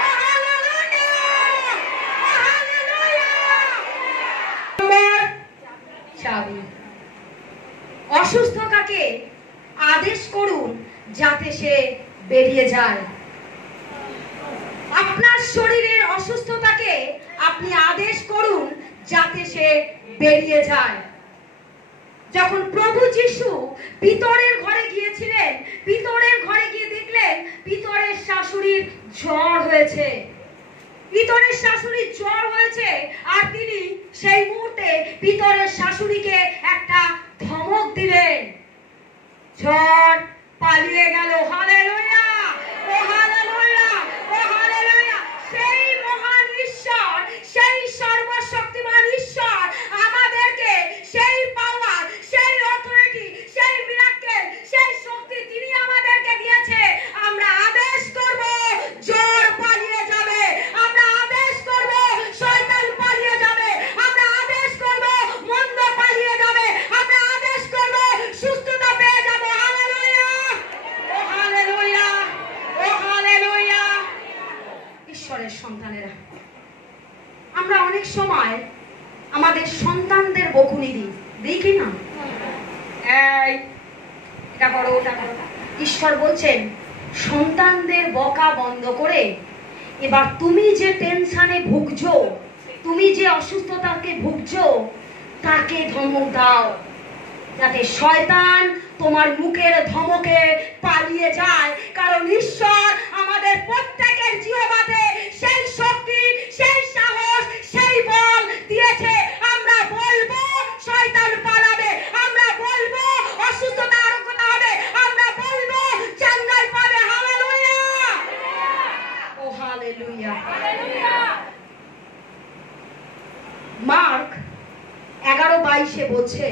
hallelujah, hallelujah. চাবি। অসুস্থতাকে আদেশ করুন যাতে সে বেরিয়ে যায়। আপনার শরীরের অসুস্থতাকে আপনি আদেশ করুন যাতে সে বেরিয়ে যায়। যখন প্রভু যিশু পিতরের ঘরে গিয়েছিলেন, পিতরের ঘরে গিয়ে দেখলেন পিতরের শাশুড়ির জ্বর হয়েছে, পিতরের শাশুড়ির জ্বর হয়েছে, আর তিনি সেই মুহূর্তে পিতরের শাশুড়িকে একটা ধমক দিলেন, জ্বর পালিয়ে গেল। হালেলুয়া, ও হালেলুয়া, ও হালেলুয়া। সেই মহান ঈশ্বর, সেই সর্বশক্তিমান ঈশ্বর আমাদেরকে সেই পাওয়ার, সেই অথরিটি, সেই মিরাকেল, সেই শক্তি তিনি আমাদেরকে দিয়েছে। আমরা আদেশ করব জ্বর পালিয়ে যাবে, আমরা আদেশ করব শয়তান পালিয়ে যাবে, আমরা আদেশ করব মন্দ পালিয়ে যাবে, আমরা আদেশ করব সুস্থতা পেয়ে যাবে। হালেলুয়া, ও হালেলুয়া, ও হালেলুয়া। ঈশ্বরের সন্তানেরা, আমরা অনেক সময় আমাদের সন্তানদের বকুনি দিই কি না? এই এটা করো, ওটা করো। ঈশ্বর বলছেন সন্তানদের বকা বন্ধ করে এবার তুমি যে টেনশনে ভুগছো, তুমি যে অসুস্থতাকে ভুগছো, তাকে ধমক দাও যাতে শয়তান তোমার মুখের ধমকে পালিয়ে যায়। কারণ ঈশ্বর আমাদের প্রত্যেকের জিহ্বাতে সেই শক্তি, সেই সাহস, সেই বল দিয়েছে। আমরা বলবো শয়তান পালাবে, আমরা বলবো অসুস্থতা আরোগ্য হবে, আমরা বলবো চাঙ্গাই পাবে। হালেলুয়া, ও হালেলুয়া। মার্ক 11:22 বলছে,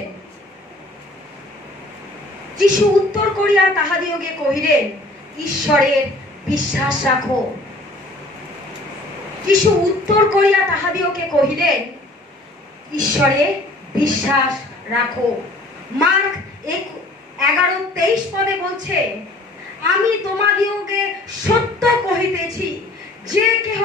যিশু উত্তর করিয়া তাহাদিওকে কহিলেন, ঈশ্বরের বিশ্বাস রাখো। যিশু উত্তর করিয়া তাহাদিওকে কহিলেন, ঈশ্বরে বিশ্বাস রাখো। মার্ক 11:23 পদে বলছে, আমি তোমাদিওকে সত্য কহিতেছি, যে কেহ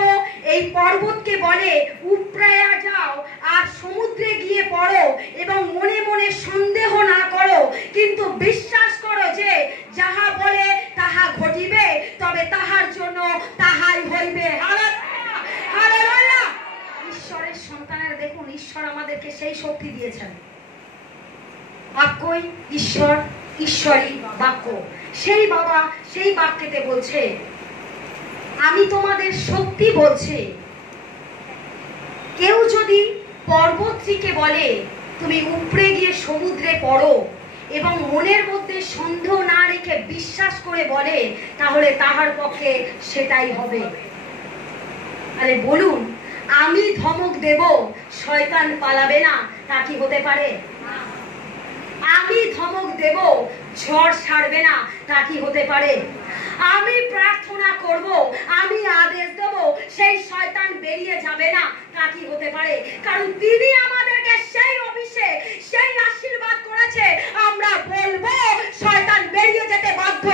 এই পর্বতকে বলে উপড়াইয়া যাও আর সমুদ্রে গিয়ে পড়ো, এবং মনে মনে সন্দেহ না করো, কিন্তু বিশ্বাস করো যে যাহা বলে তাহা ঘটিবে, তবে তাহার জন্য তাহাই হইবে। হালেলুয়া। ঈশ্বরের সন্তানের দেখুন, ঈশ্বর আমাদেরকে সেই শক্তি দিয়েছেন। বাক্যই ঈশ্বর, ঈশ্বরই বাক্য। সেই বাবা সেই বাক্যেতে বলছে, আমি তোমাদের সত্যি বলছি, কেউ যদি পর্বতটিকে বলে তুমি উপড়ে গিয়ে সমুদ্রে পড়ো, এবং মনের মধ্যে সন্দেহ না রেখে বিশ্বাস করে বলে, তাহলে তাহার পক্ষে সেটাই হবে। আরে বলুন, আমি ধমক দেব শয়তান পালাবে না, তা কি হতে পারে? আমি ধমক দেব ঝড় ছাড়বে না, তা কি হতে পারে? আমি প্রার্থনা করব, আমি আদেশ দেব সেই শয়তান বেরিয়ে যাবে না, তা কি হতে পারে? কারণ তিনি আমাদেরকে সেই অভিষেক, সেই আশীর্বাদ করেছে। আমরা বলবো শয়তান বেরিয়ে যেতে বাধ্য,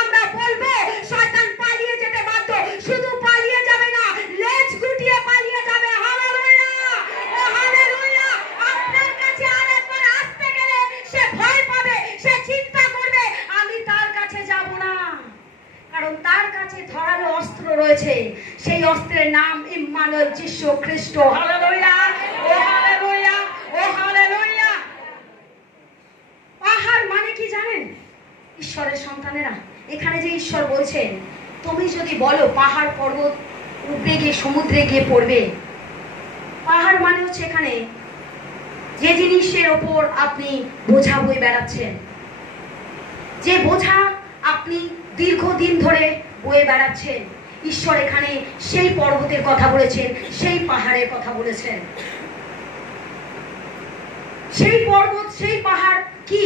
আমরা বলবো শয়তান পালিয়ে যেতে বাধ্য। শুধু পালিয়ে যাবে না, লেজ গুটিয়ে পালিয়ে যাবে। হালেলুয়া, ও হালেলুয়া। কাছে ধারালো অস্ত্র রয়েছে, সেই অস্ত্রের নাম ইম্মানুয়েল, যীশু খ্রিস্ট। হালেলুয়া, ও হালেলুয়া, ও হালেলুয়া। পাহাড় মানে কি জানেন ঈশ্বরের সন্তানেরা? এখানে যে ঈশ্বর বলছেন, তুমি যদি বলো পাহাড় পর্বত উপরে গিয়ে সমুদ্রে গিয়ে পড়বে, পাহাড় মানে হচ্ছে এখানে যে জিনিসের ওপর আপনি বোঝা বয়ে বেড়াচ্ছেন, যে বোঝা আপনি দীর্ঘদিন ধরে বয়ে বেড়াচ্ছেন, ঈশ্বর এখানে সেই পর্বতের কথা বলেছেন, সেই পাহাড়ের কথা বলেছেন। সেই পর্বত, সেই পাহাড় কি?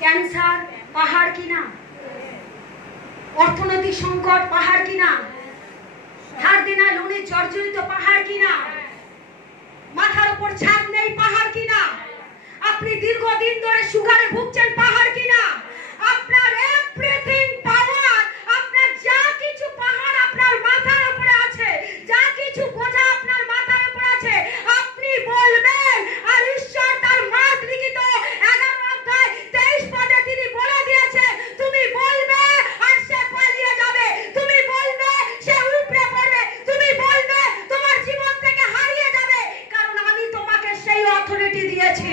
ক্যান্সার পাহাড় কিনা? অর্থনৈতিক সংকট পাহাড় কিনা? ধার দেনা লোনে জর্জরিত পাহাড় কিনা? মাথার উপর ছাদ নেই পাহাড় কিনা? আপনি দীর্ঘদিন ধরে সুগারে ভুগছেন পাহাড় কিনা? আপনার এভরিথিং পাওয়ার, আপনার যা কিছু পাহাড় আপনার মাথার উপরে আছে, যা কিছু বোঝা আপনার মাথার উপরে আছে, আপনি বলবেন, আর ঈশ্বর তার মার্ক লিখিত 11 অধ্যায় 23 পদে তিনি বলে দিয়েছে, তুমি বলবে আর সে পালিয়ে যাবে, তুমি বলবে সে উপড়ে পড়বে, তুমি বলবে তোমার জীবন থেকে হারিয়ে যাবে, কারণ আমি তোমাকে সেই অথরিটি দিয়েছি।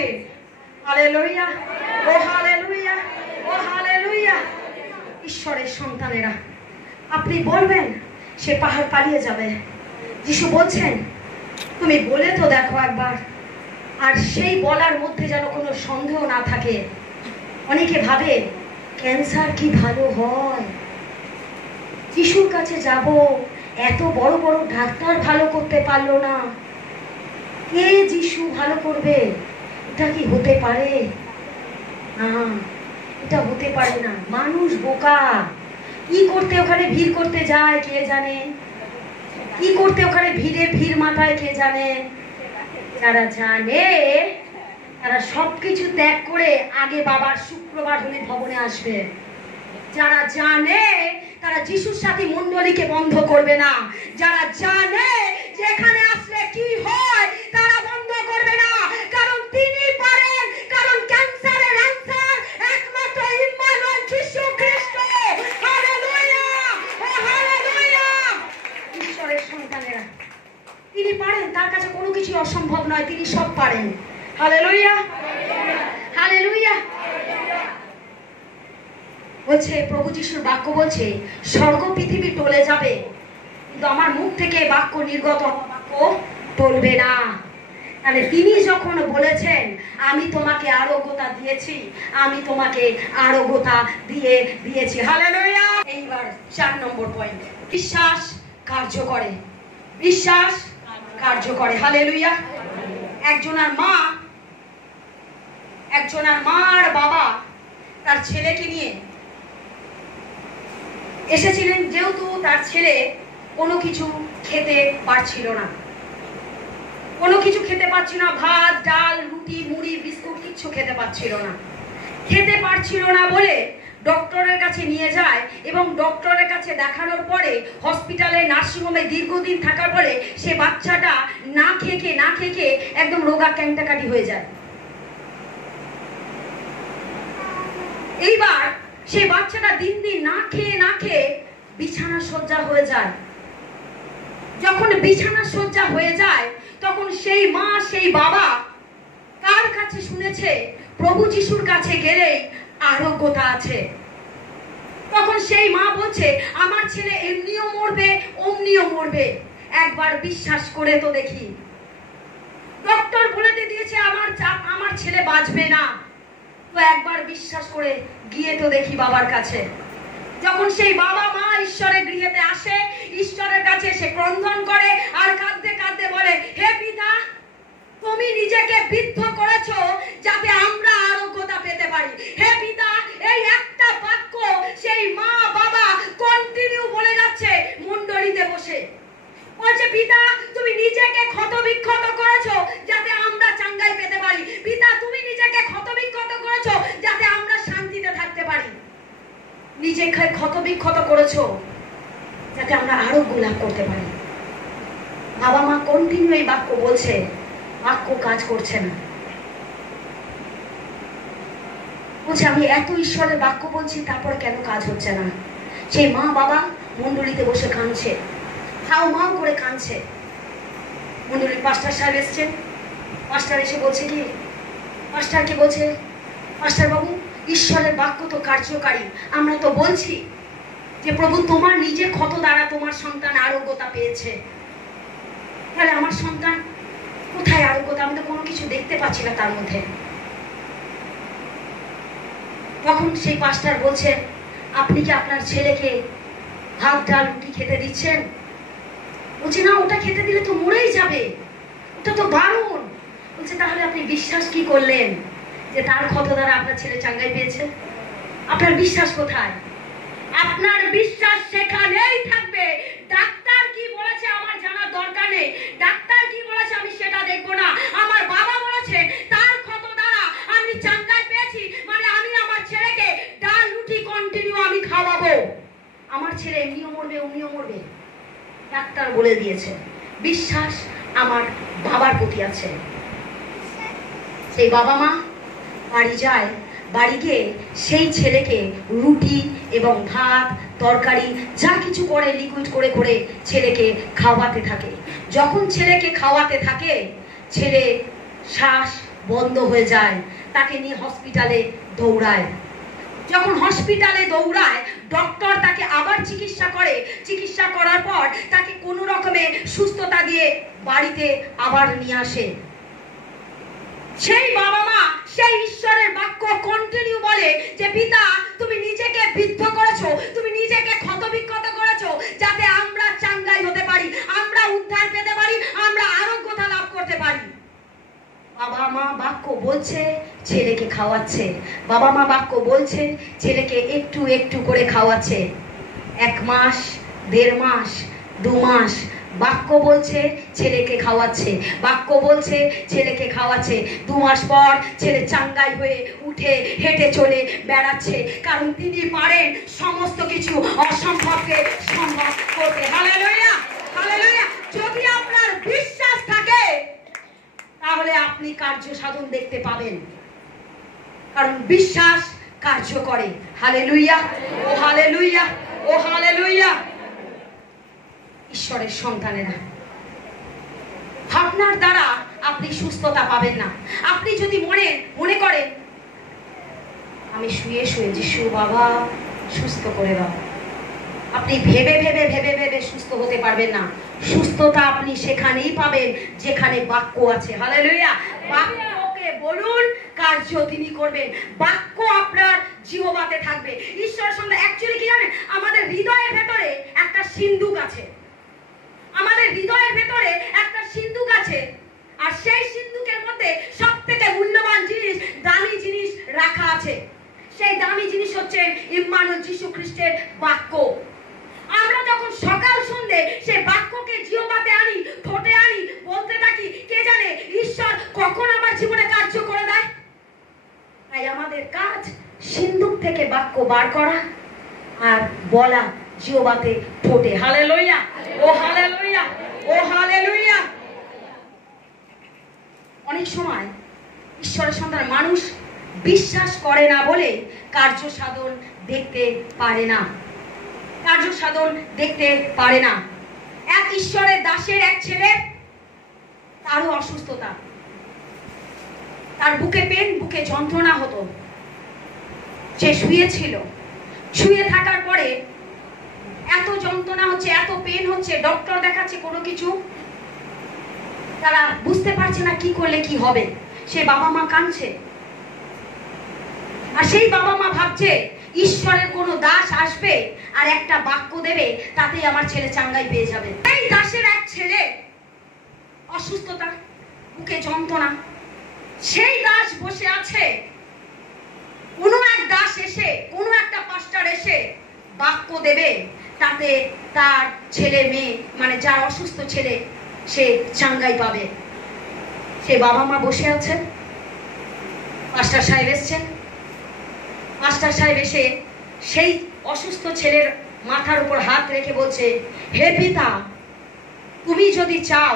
হালেলুয়া, ও হালেলুয়া, ও হালেলুয়া। ঈশ্বরের সন্তানেরা, আপনি বলবেন সে পাহাড় পালিয়ে যাবে। যিশু বলছেন তুমি বলে তো দেখো একবার। আর সেই বলার মধ্যে যেন কোনো সন্দেহ না থাকে। অনেকে ভাবে ক্যান্সার কি ভালো হয়, যিশুর কাছে যাব, এত বড় বড় ডাক্তার ভালো করতে পারলো না, কে যিশু ভালো করবে? এটা কি হতে পারে? না, এটা হতে পারে না। মানুষ বোকা। কি করতে ওখানে ভিড় করতে যায় কে জানে, কি করতে ওখানে ভিড় মাথায় কে জানে। যারা জানে তারা সবকিছু ত্যাগ করে আগে বাবার শুক্রবার হলে ভবনে আসবে। যারা জানে তারা যিশুর সাথে মণ্ডলীকে বন্ধ করবে না। যারা জানে যে এখানে আসলে কি হয় তারা বন্ধ করবে না, কারণ তিনি পারেন, কারণ ক্যান্সারের অ্যানসার একমাত্র ইম্মানুয়েল যীশু খ্রিস্ট। হালেলুয়া, ও হালেলুয়া। ঈশ্বরের সন্তানেরা, তিনি পারেন, তার কাছে কোনো কিছু অসম্ভব নয়, তিনি সব পারেন। Hallelujah, hallelujah. বলছে প্রভু যিশুর বাক্য বলছে স্বর্গ পৃথিবী টলে যাবে, কিন্তু আমার মুখ থেকে বাক্য নির্গত বাক্য টলবে না। তাহলে তিনি যখন বলেছেন আমি তোমাকে আরোগ্যতা দিয়েছি, আমি তোমাকে আরোগ্যতা দিয়েছি। হালেলুয়া। এইবার 4 নম্বর পয়েন্ট, বিশ্বাস কার্য করে। বিশ্বাস কার্য করে। হালেলুয়া। একজনের মা আর বাবা তার ছেলেকে নিয়ে এসেছিলেন, যেহেতু তার ছেলে কোনো কিছু খেতে পারছিল না, কোনো কিছু খেতে পারছিল না, ভাত ডাল রুটি মুড়ি বিস্কুট কিচ্ছু খেতে পারছিল না। খেতে পারছিল না বলে ডক্টরের কাছে নিয়ে যায়, এবং ডক্টরের কাছে দেখানোর পরে হসপিটালে নার্সিংহোমে দীর্ঘদিন থাকার পরে সে বাচ্চাটা না খেয়ে একদম রোগা ক্যাংটাকাটি হয়ে যায়। এইবার সেই বাচ্চাটা দিন দিন না খেয়ে বিছানা শয্যা হয়ে যায়। যখন বিছানা শয্যা হয়ে যায় তখন সেই মা সেই বাবা কার কাছে শুনেছে? প্রভু যিশুর কাছে গেলেই আরোগ্যতা আছে। তখন সেই মা বলছে আমার ছেলে এমনিও মরবে অমনিও মরবে, একবার বিশ্বাস করে তো দেখি। ডক্টর বলে দিয়েছে আমার ছেলে বাঁচবে না, তো একবার বিশ্বাস করে গিয়ে তো দেখি বাবার কাছে। যখন সেই বাবা মা ঈশ্বরের গৃহেতে আসে, ঈশ্বরের কাছে সে ক্রন্দন করে আর কাঁদতে কাঁদতে বলে, হে পিতা, তুমি নিজেকে বিদ্ধ করেছো যাতে আমরা আরোগ্যতা পেতে পারি। হে পিতা, এই একটা বাক্য সেই মা বাবা কন্টিনিউ বলে যাচ্ছে মণ্ডলীতে বসে। বলছে পিতা, তুমি নিজেকে ক্ষতবিক্ষত করেছো যাতে আমরা চাঙ্গাই পেতে পারি। পিতা, তুমি নিজেকে ক্ষতবিক্ষত করেছো যাতে আমরা শান্তিতে থাকতে পারি। নিজেকে ক্ষতবিক্ষত করেছো যাতে আমরা আরোগ্য লাভ করতে পারি। বাবা মা কন্টিনিউ এই বাক্য বলছে, বাক্য কাজ করছে না। বলছে আমি এত ঈশ্বরের বাক্য বলছি, তারপর কেন কাজ হচ্ছে না? সেই মা বাবা মণ্ডলীতে বসে কাঁদছে, হাউ মাউ করে কাঁদছে। মণ্ডলীর পাস্টার সাহেব এসছেন। পাস্টার এসে বলছে কি, পাস্টারকে বলছে, পাস্টার বাবু, ঈশ্বরের বাক্য তো কার্যকারী। আমরা তো বলছি যে প্রভু তোমার নিজের ক্ষত দ্বারা তোমার সন্তান আরোগ্যতা পেয়েছে। তাহলে আমার সন্তান কোথায় আরোগ্যতা? আমি তো কোনো কিছু দেখতে পাচ্ছি না তার মধ্যে। তখন সেই পাস্টার বলছেন, আপনি কি আপনার ছেলেকে ভাত ডাল রুটি খেতে দিচ্ছেন? বলছে না, ওটা খেতে দিলে তো মরেই যাবে, ওটা তো বারণ। বলছে তাহলে আপনি বিশ্বাস কি করলেন যে তার ক্ষত দ্বারা আপনার ছেলে চাঙ্গাই পেয়েছে? আপনার বিশ্বাস কোথায়? আপনার বিশ্বাস সেখানেই থাকবে। ডাক্তার কি বলেছে আমার জানার দরকার নেই, ডাক্তার কি বলেছে আমি সেটা দেখবো না। আমার বাবা বলেছে তার ক্ষত দ্বারা আমি চাঙ্গাই পেয়েছি, মানে আমি আমার ছেলেকে ডাল রুটি কন্টিনিউ আমি খাওয়াবো। আমার ছেলে এমনিও মরবে অমনিও মরবে, ডাক্তার বলে দিয়েছে। বিশ্বাস আমার বাবার প্রতি আছে। সেই বাবা মা বাড়ি যায়, বাড়ি গিয়ে সেই ছেলেকে রুটি এবং ভাত তরকারি যা কিছু করে লিকুইড করে করে ছেলেকে খাওয়াতে থাকে। যখন ছেলেকে খাওয়াতে থাকে, ছেলে শ্বাস বন্ধ হয়ে যায়, তাকে নিয়ে হসপিটালে দৌড়ায়। যখন হসপিটালে দৌড়ায়, ডক্টর তাকে আবার চিকিৎসা করে। চিকিৎসা করার পর তাকে কোনো রকমে সুস্থতা দিয়ে বাড়িতে আবার নিয়ে আসে। সেই বাবা মা সেই ঈশ্বরের বাক্য কন্টিনিউ বলে যে পিতা, তুমি নিজেকে বিদ্ধ করেছো, তুমি নিজেকে ক্ষতবিক্ষত করেছো, যাতে আমরা চাঙ্গাই হতে পারি, আমরা উদ্ধার পেতে পারি, আমরা আরোগ্যতা লাভ করতে পারি। বাবা মা বাক্য বলছে, ছেলেকে খাওয়াচ্ছে। বাবা মা বাক্য বলছে, ছেলেকে একটু একটু করে খাওয়াচ্ছে। 1 মাস, 1.5 মাস, 2 মাস বাক্য বলছে, ছেলেকে খাওয়াচ্ছে। বাক্য বলছে, ছেলেকে খাওয়াচ্ছে। 2 মাস পর ছেলে চাঙ্গাই হয়ে উঠে হেঁটে চলে বেড়াচ্ছে, কারণ তিনি পারেন সমস্ত কিছু অসম্ভবকে সম্ভব করতে। Hallelujah, hallelujah. যদি আপনার বিশ্বাস থাকে তাহলে আপনি কার্য সাধন দেখতে পাবেন, কারণ বিশ্বাস কার্য করে। হালেলুয়া, ও হালেলুয়া, ও হালেলুয়া। ঈশ্বরের সন্তানেরা, ভাবনার দ্বারা আপনি সুস্থতা পাবেন না। আপনি যদি মনে করেন আমি শুয়ে শুয়ে যিশু বাবা সুস্থ করে দাও, আপনি ভেবে ভেবে ভেবে ভেবে সুস্থ হতে পারবেন না। সুস্থতা আপনি সেখানেই পাবেন যেখানে বাক্য আছে। হালেলুয়া। বাক্যকে বলুন, কার্য তিনি করবেন। বাক্য আপনার জিহ্বাতে থাকবে। ঈশ্বরের সঙ্গে অ্যাকচুয়ালি কি জানেন, আমাদের হৃদয়ের ভেতরে একটা সিন্ধুক আছে। আমাদের হৃদয়ের ভেতরে একটা সিন্ধুক আছে, আর সেই সিন্ধুকের মধ্যে সবথেকে মূল্যবান জিনিস, দামি জিনিস রাখা আছে। সেই দামি জিনিস হচ্ছে ইম্মানুয়েল, যীশু খ্রিস্টের বাক্য। আমরা যখন সকাল সন্ধ্যে সেই বাক্যকে জিহ্বাতে আনি, ঠোঁটে আনি, বলতে থাকি, কে জানে ঈশ্বর কখন আমার জীবনে কার্য করে দেয়। তাই আমাদের কাজ সিন্ধুক থেকে বাক্য বার করা আর বলা জিহ্বাতে, ঠোঁটে। হালেলুয়া, ও হালেলুয়া, ও হালেলুয়া। অনেক সময় ঈশ্বরের সন্তান মানুষ বিশ্বাস করে না বলে কার্য সাধন দেখতে পারে না, কার্য সাধন দেখতে পারে না। এক ঈশ্বরের দাসের এক ছেলে, তারও অসুস্থতা, তার বুকে পেন, বুকে যন্ত্রণা হতো। সে শুয়েছিল, শুয়ে থাকার পরে এত যন্ত্রণা হচ্ছে, এত পেন হচ্ছে, ডক্টর দেখাচ্ছে, কোনো কিছু তারা বুঝতে পারছে না কি করলে কি হবে। সে বাবা মা কাঁদছে, আর সেই বাবা মা ভাবছে ঈশ্বরের কোন দাস আসবে আর একটা বাক্য দেবে, তাতেই আমার ছেলে চাঙ্গাই পেয়ে যাবে। এই দাসের এক ছেলে অসুস্থতা, বুকে যন্ত্রণা, সেই দাস বসে আছে। কোনো এক দাস এসে, কোনো একটা পাস্টার এসে বাক্য দেবে, তাতে তার ছেলে মেয়ে, মানে যার অসুস্থ ছেলে, সে চাঙ্গাই পাবে। সে বাবা মা বসে আছে, পাস্টার সাহেব এসছেন। মাস্টার সাহেব এসে সেই অসুস্থ ছেলের মাথার উপর হাত রেখে বলছে, হে পিতা, তুমি যদি চাও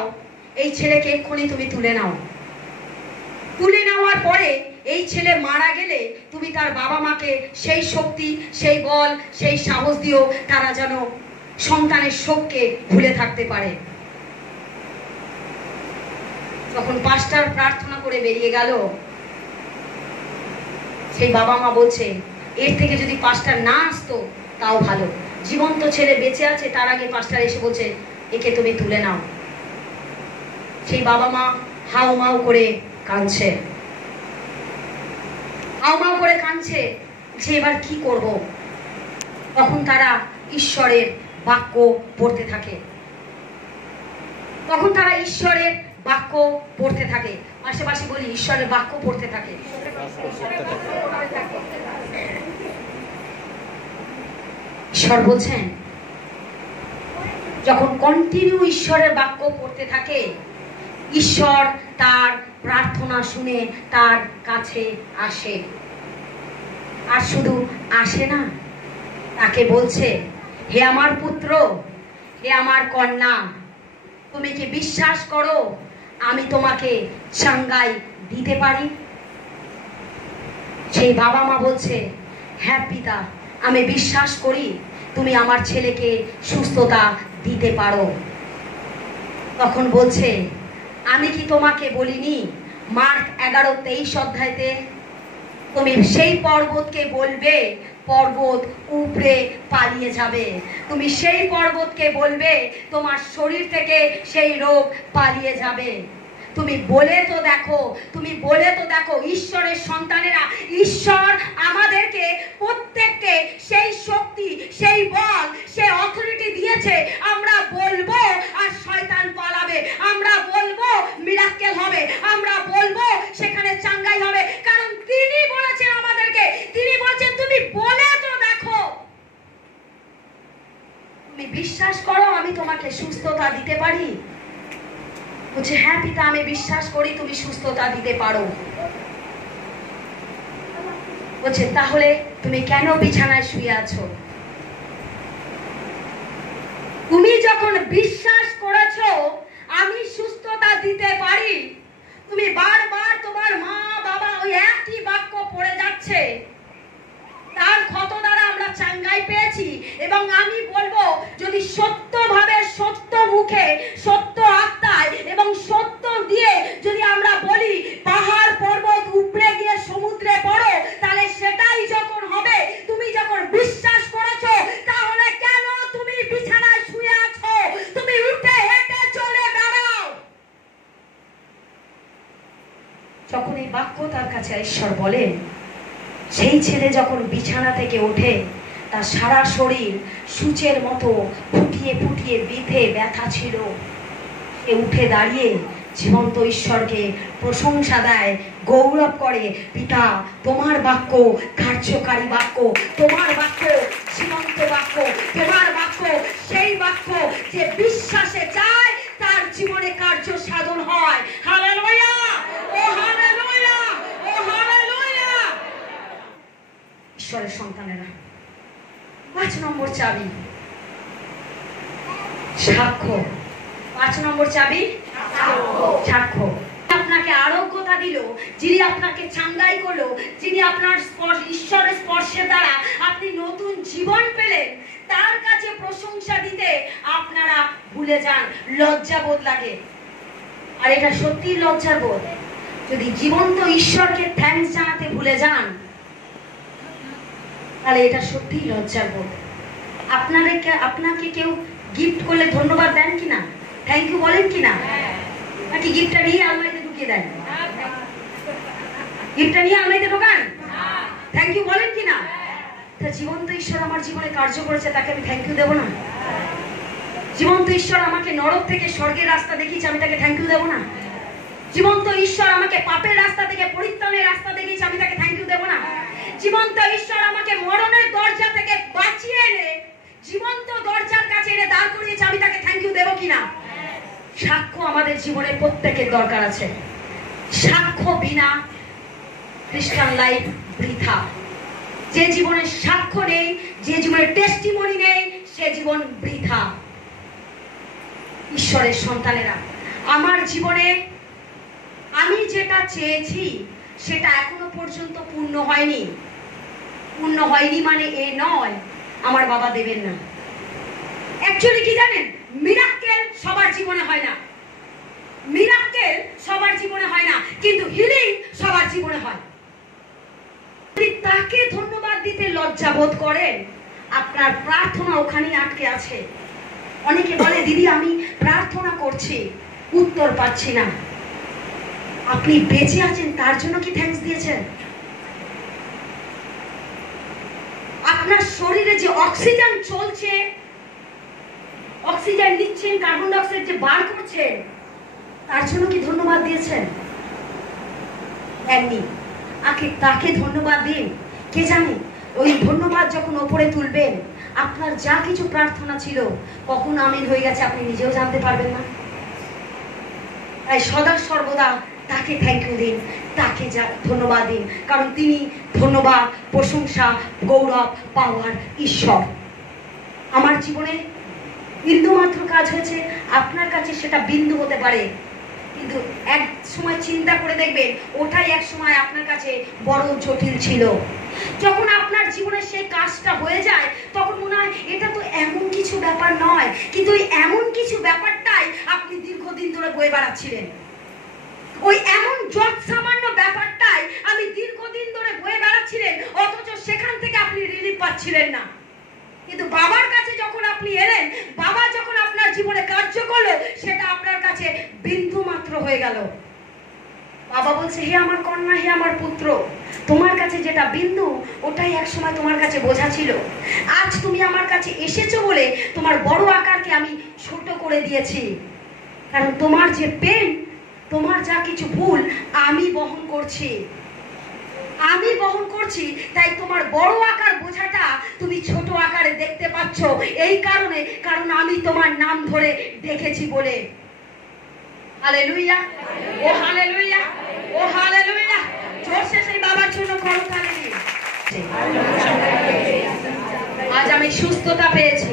এই ছেলেকে এক্ষুনি তুমি তুলে নাও। তুলে নেওয়ার পরে এই ছেলে মারা গেলে তুমি তার বাবা মাকে সেই শক্তি, সেই বল, সেই সাহস দিও, তারা যেন সন্তানের শোককে ভুলে থাকতে পারে। যখন পাস্টার প্রার্থনা করে বেরিয়ে গেল, সেই বাবা মা বলছে এর থেকে যদি পাস্টার না আসতো তাও ভালো, জীবন্ত ছেলে বেঁচে আছে, তার আগে পাস্টার এসে বলছে একে তুমি তুলে নাও। সেই বাবা মা হাউ মাউ করে কাঁদছে, হাউ মাউ করে কাঁদছে যে এবার কি করব। তখন তারা ঈশ্বরের বাক্য পড়তে থাকে, তখন তারা ঈশ্বরের বাক্য পড়তে থাকে। পাশাপাশি বলি ঈশ্বরের বাক্য পড়তে থাকে। ঈশ্বর বলছেন যখন কন্টিনিউ ঈশ্বরের বাক্য পড়তে থাকে, ঈশ্বর তার প্রার্থনা শুনে তার কাছে আসে। আর শুধু আসে না, তাকে বলছে হে আমার পুত্র, হে আমার কন্যা, তুমি কি বিশ্বাস করো আমি তোমাকে চাঙ্গাই দিতে পারি? সেই বাবা মা বলছে হ্যাঁ পিতা, আমি বিশ্বাস করি তুমি আমার ছেলেকে সুস্থতা দিতে পারো। তখন বলছে আমি কি তোমাকে বলিনি মার্ক 11:23 অধ্যায়তে, তুমি সেই পর্বতকে বলবে পর্বত উপরে পালিয়ে যাবে, তুমি সেই পর্বতকে বলবে তোমার শরীর থেকে সেই রোগ পালিয়ে যাবে। তুমি বলে তো দেখো, তুমি বলে তো দেখো। ঈশ্বরের সন্তানেরা, ঈশ্বর আমাদেরকে প্রত্যেককে সেই শক্তি, সেই বল, সেই অথরিটি দিয়েছে। আমরা বলবো আর শয়তান পালাবে, আমরা বলবো মিরাক্কেল হবে, আমরা বলবো সেখানে চাঙ্গাই হবে, কারণ তিনি বলেছেন আমাদেরকে, তিনি বলেছেন তুমি বলে তো দেখো, তুমি বিশ্বাস করো আমি তোমাকে সুস্থতা দিতে পারি। বলছে হ্যাঁ পিতা, আমি বিশ্বাস করি তুমি সুস্থতা দিতে পারো। বলছে তাহলে তুমি কেন বিছানায় শুয়ে আছো? তুমি যখন বিশ্বাস করেছো আমি সুস্থতা দিতে পারি, তুমি বারবার তোমার মা বাবা ওই একই বাক্য পড়ে যাচ্ছে, তার ক্ষত দ্বারা আমরা চাঙ্গাই পেয়েছি। এবং আমি বলবো যদি সত্যভাবে, সত্য মুখে, সত্য আত্মায় এবং সত্য দিয়ে যদি আমরা বলি পাহাড় পর্বত উপড়ে গিয়ে সমুদ্রে পড়ো, তাহলে সেটাই যখন হবে। তুমি যখন বিশ্বাস করেছো তাহলে কেন তুমি বিছানায় শুয়ে আছো? তুমি উঠে হেঁটে চলে বেড়াও। যখন এই বাক্য তার কাছে ঈশ্বর বলেন, সেই ছেলে যখন বিছানা থেকে ওঠে তার সারা শরীর সূচের মতো ফুটিয়ে ফুটিয়ে বিঁধে ব্যথা ছিল, সে উঠে দাঁড়িয়ে জীবন্ত ঈশ্বরকে প্রশংসা দেয়, গৌরব করে। পিতা, তোমার বাক্য কার্যকারী বাক্য, তোমার বাক্য জীবন্ত বাক্য, তোমার বাক্য সেই বাক্য যে বিশ্বাসে যায় তার জীবনে কার্য সাধন হয়। হালেলুয়া, ও হালেলুয়া, ও হালেলুয়া। ঈশ্বরের সন্তানেরা, 5 নম্বর চাবি সাক্ষ্য। 5 নম্বর চাবি সাক্ষ্য। আপনাকে আরোগ্যতা দিল, যিনি আপনাকে চাঙ্গাই করলো, যিনি আপনার ঈশ্বরের স্পর্শের দ্বারা আপনি নতুন জীবন পেলেন, তার কাছে প্রশংসা দিতে আপনারা ভুলে যান, লজ্জাবোধ লাগে। আর এটা সত্যি লজ্জার বোধ। যদি জীবন্ত ঈশ্বরকে থ্যাঙ্কস জানাতে ভুলে যান তাহলে এটা সত্যি লজ্জার বোধ। আপনাকে কেউ গিফট করলে ধন্যবাদ দেন কিনা, থ্যাংক ইউ বলেন কিনা, নাকি গিফটটা নিয়ে আলমারিতে ঢুকিয়ে দেন? গিফটটা নিয়ে আলমারিতে ঢোকান, থ্যাংক ইউ বলেন কিনা? তা জীবন্ত ঈশ্বর আমার জীবনে কার্য করেছে, তাকে আমি থ্যাংক ইউ দেবো না? জীবন্ত ঈশ্বর আমাকে নরক থেকে স্বর্গের রাস্তা দেখিয়েছে, আমি তাকে থ্যাংক ইউ দেবো না? জীবন্ত ঈশ্বর আমাকে পাপের রাস্তা থেকে পরিত্রাণের রাস্তা দেখিয়েছে, আমি তাকে থ্যাংক ইউ দেবো না? জীবন্ত ঈশ্বর আমাকে মরণের দরজা থেকে বাঁচিয়ে এনে জীবন্ত দরজার কাছে এনে দাঁড় করিয়েছে, আমি তাকে থ্যাংক ইউ দেবো কিনা? সাক্ষ্য আমাদের জীবনে প্রত্যেকের দরকার আছে। সাক্ষ্য বিনা খ্রিস্টান লাইফ বৃথা। যে জীবনে সাক্ষ্য নেই, যে জীবনে টেস্টিমনি নেই, সে জীবন বৃথা। ঈশ্বরের সন্তানেরা, আমার জীবনে আমি যেটা চেয়েছি সেটা এখনো পর্যন্ত পূর্ণ হয়নি। পূর্ণ হয়নি মানে এ নয় আমার বাবা দেবেন না। অ্যাকচুয়ালি কি জানেন, মিরাক্কেল সবার জীবনে হয় না, মিরাক্কেল সবার জীবনে হয় না, কিন্তু হিলিং সবার জীবনে হয়। তাকে ধন্যবাদ দিতে লজ্জা বোধ করেন, আপনার প্রার্থনা ওখানেই আটকে আছে। অনেকে বলে দিদি আমি প্রার্থনা করছি উত্তর পাচ্ছি না। আপনি বেঁচে আছেন তার জন্য কি থ্যাঙ্কস দিয়েছেন? আপনার শরীরে যে অক্সিজেন চলছে, অক্সিজেন নিচ্ছেন, কার্বন ডাই অক্সাইড যে বার করছেন, তার জন্য কি ধন্যবাদ দিয়েছেন? এমনি তাকে ধন্যবাদ দিন। কে জানে ওই ধন্যবাদ যখন ওপরে তুলবেন, আপনার যা কিছু প্রার্থনা ছিল কখন আমিন হয়ে গেছে আপনি নিজেও জানতে পারবেন না। তাই সদা সর্বদা তাকে থ্যাংক ইউ দিন, তাকে ধন্যবাদ দিন, কারণ তিনি ধন্যবাদ, প্রশংসা, গৌরব পাওয়ার ঈশ্বর। আমার জীবনে বিন্দু মাত্র কাজ হয়েছে, আপনার কাছে সেটা বিন্দু হতে পারে, কিন্তু এক সময় চিন্তা করে দেখবেন ওটাই এক সময় আপনার কাছে বড় জটিল ছিল। যখন আপনার জীবনে সেই কাজটা হয়ে যায় তখন মনে হয় এটা তো এমন কিছু ব্যাপার নয়, কিন্তু ওই এমন কিছু ব্যাপারটাই আপনি দীর্ঘদিন ধরে বয়ে বেড়াচ্ছিলেন। ওই এমন যত সামান্য ব্যাপারটাই আমি দীর্ঘদিন ধরে বয়ে বেড়াচ্ছিলেন, অথচ সেখান থেকে আপনি রিলিফ পাচ্ছিলেন না। কিন্তু বাবার কাছে যখন আপনি এলেন, বাবা যখন আপনার জীবনে কার্য করলো, সেটা আপনার কাছে বিন্দু মাত্র হয়ে গেল। বাবা বলছে হে আমার কন্যা, হে আমার পুত্র, তোমার কাছে যেটা বিন্দু ওটাই একসময় তোমার কাছে বোঝা ছিল। আজ তুমি আমার কাছে এসেছো বলে তোমার বড় আকারকে আমি ছোট করে দিয়েছি, কারণ তোমার যে পেন, তোমার যা কিছু ভুল আমি বহন করছি, আমি বহন করছি। তাই তোমার বড় আকার বোঝাটা তুমি ছোট আকারে দেখতে পাচ্ছ, এই কারণে, কারণ আমি তোমার নাম ধরে দেখেছি বলে। হালেলুয়া, ও হালেলুয়া, ও হালেলুয়া। জোরসে সেই বাবার জন্য করতালি। আজ আমি সুস্থতা পেয়েছি,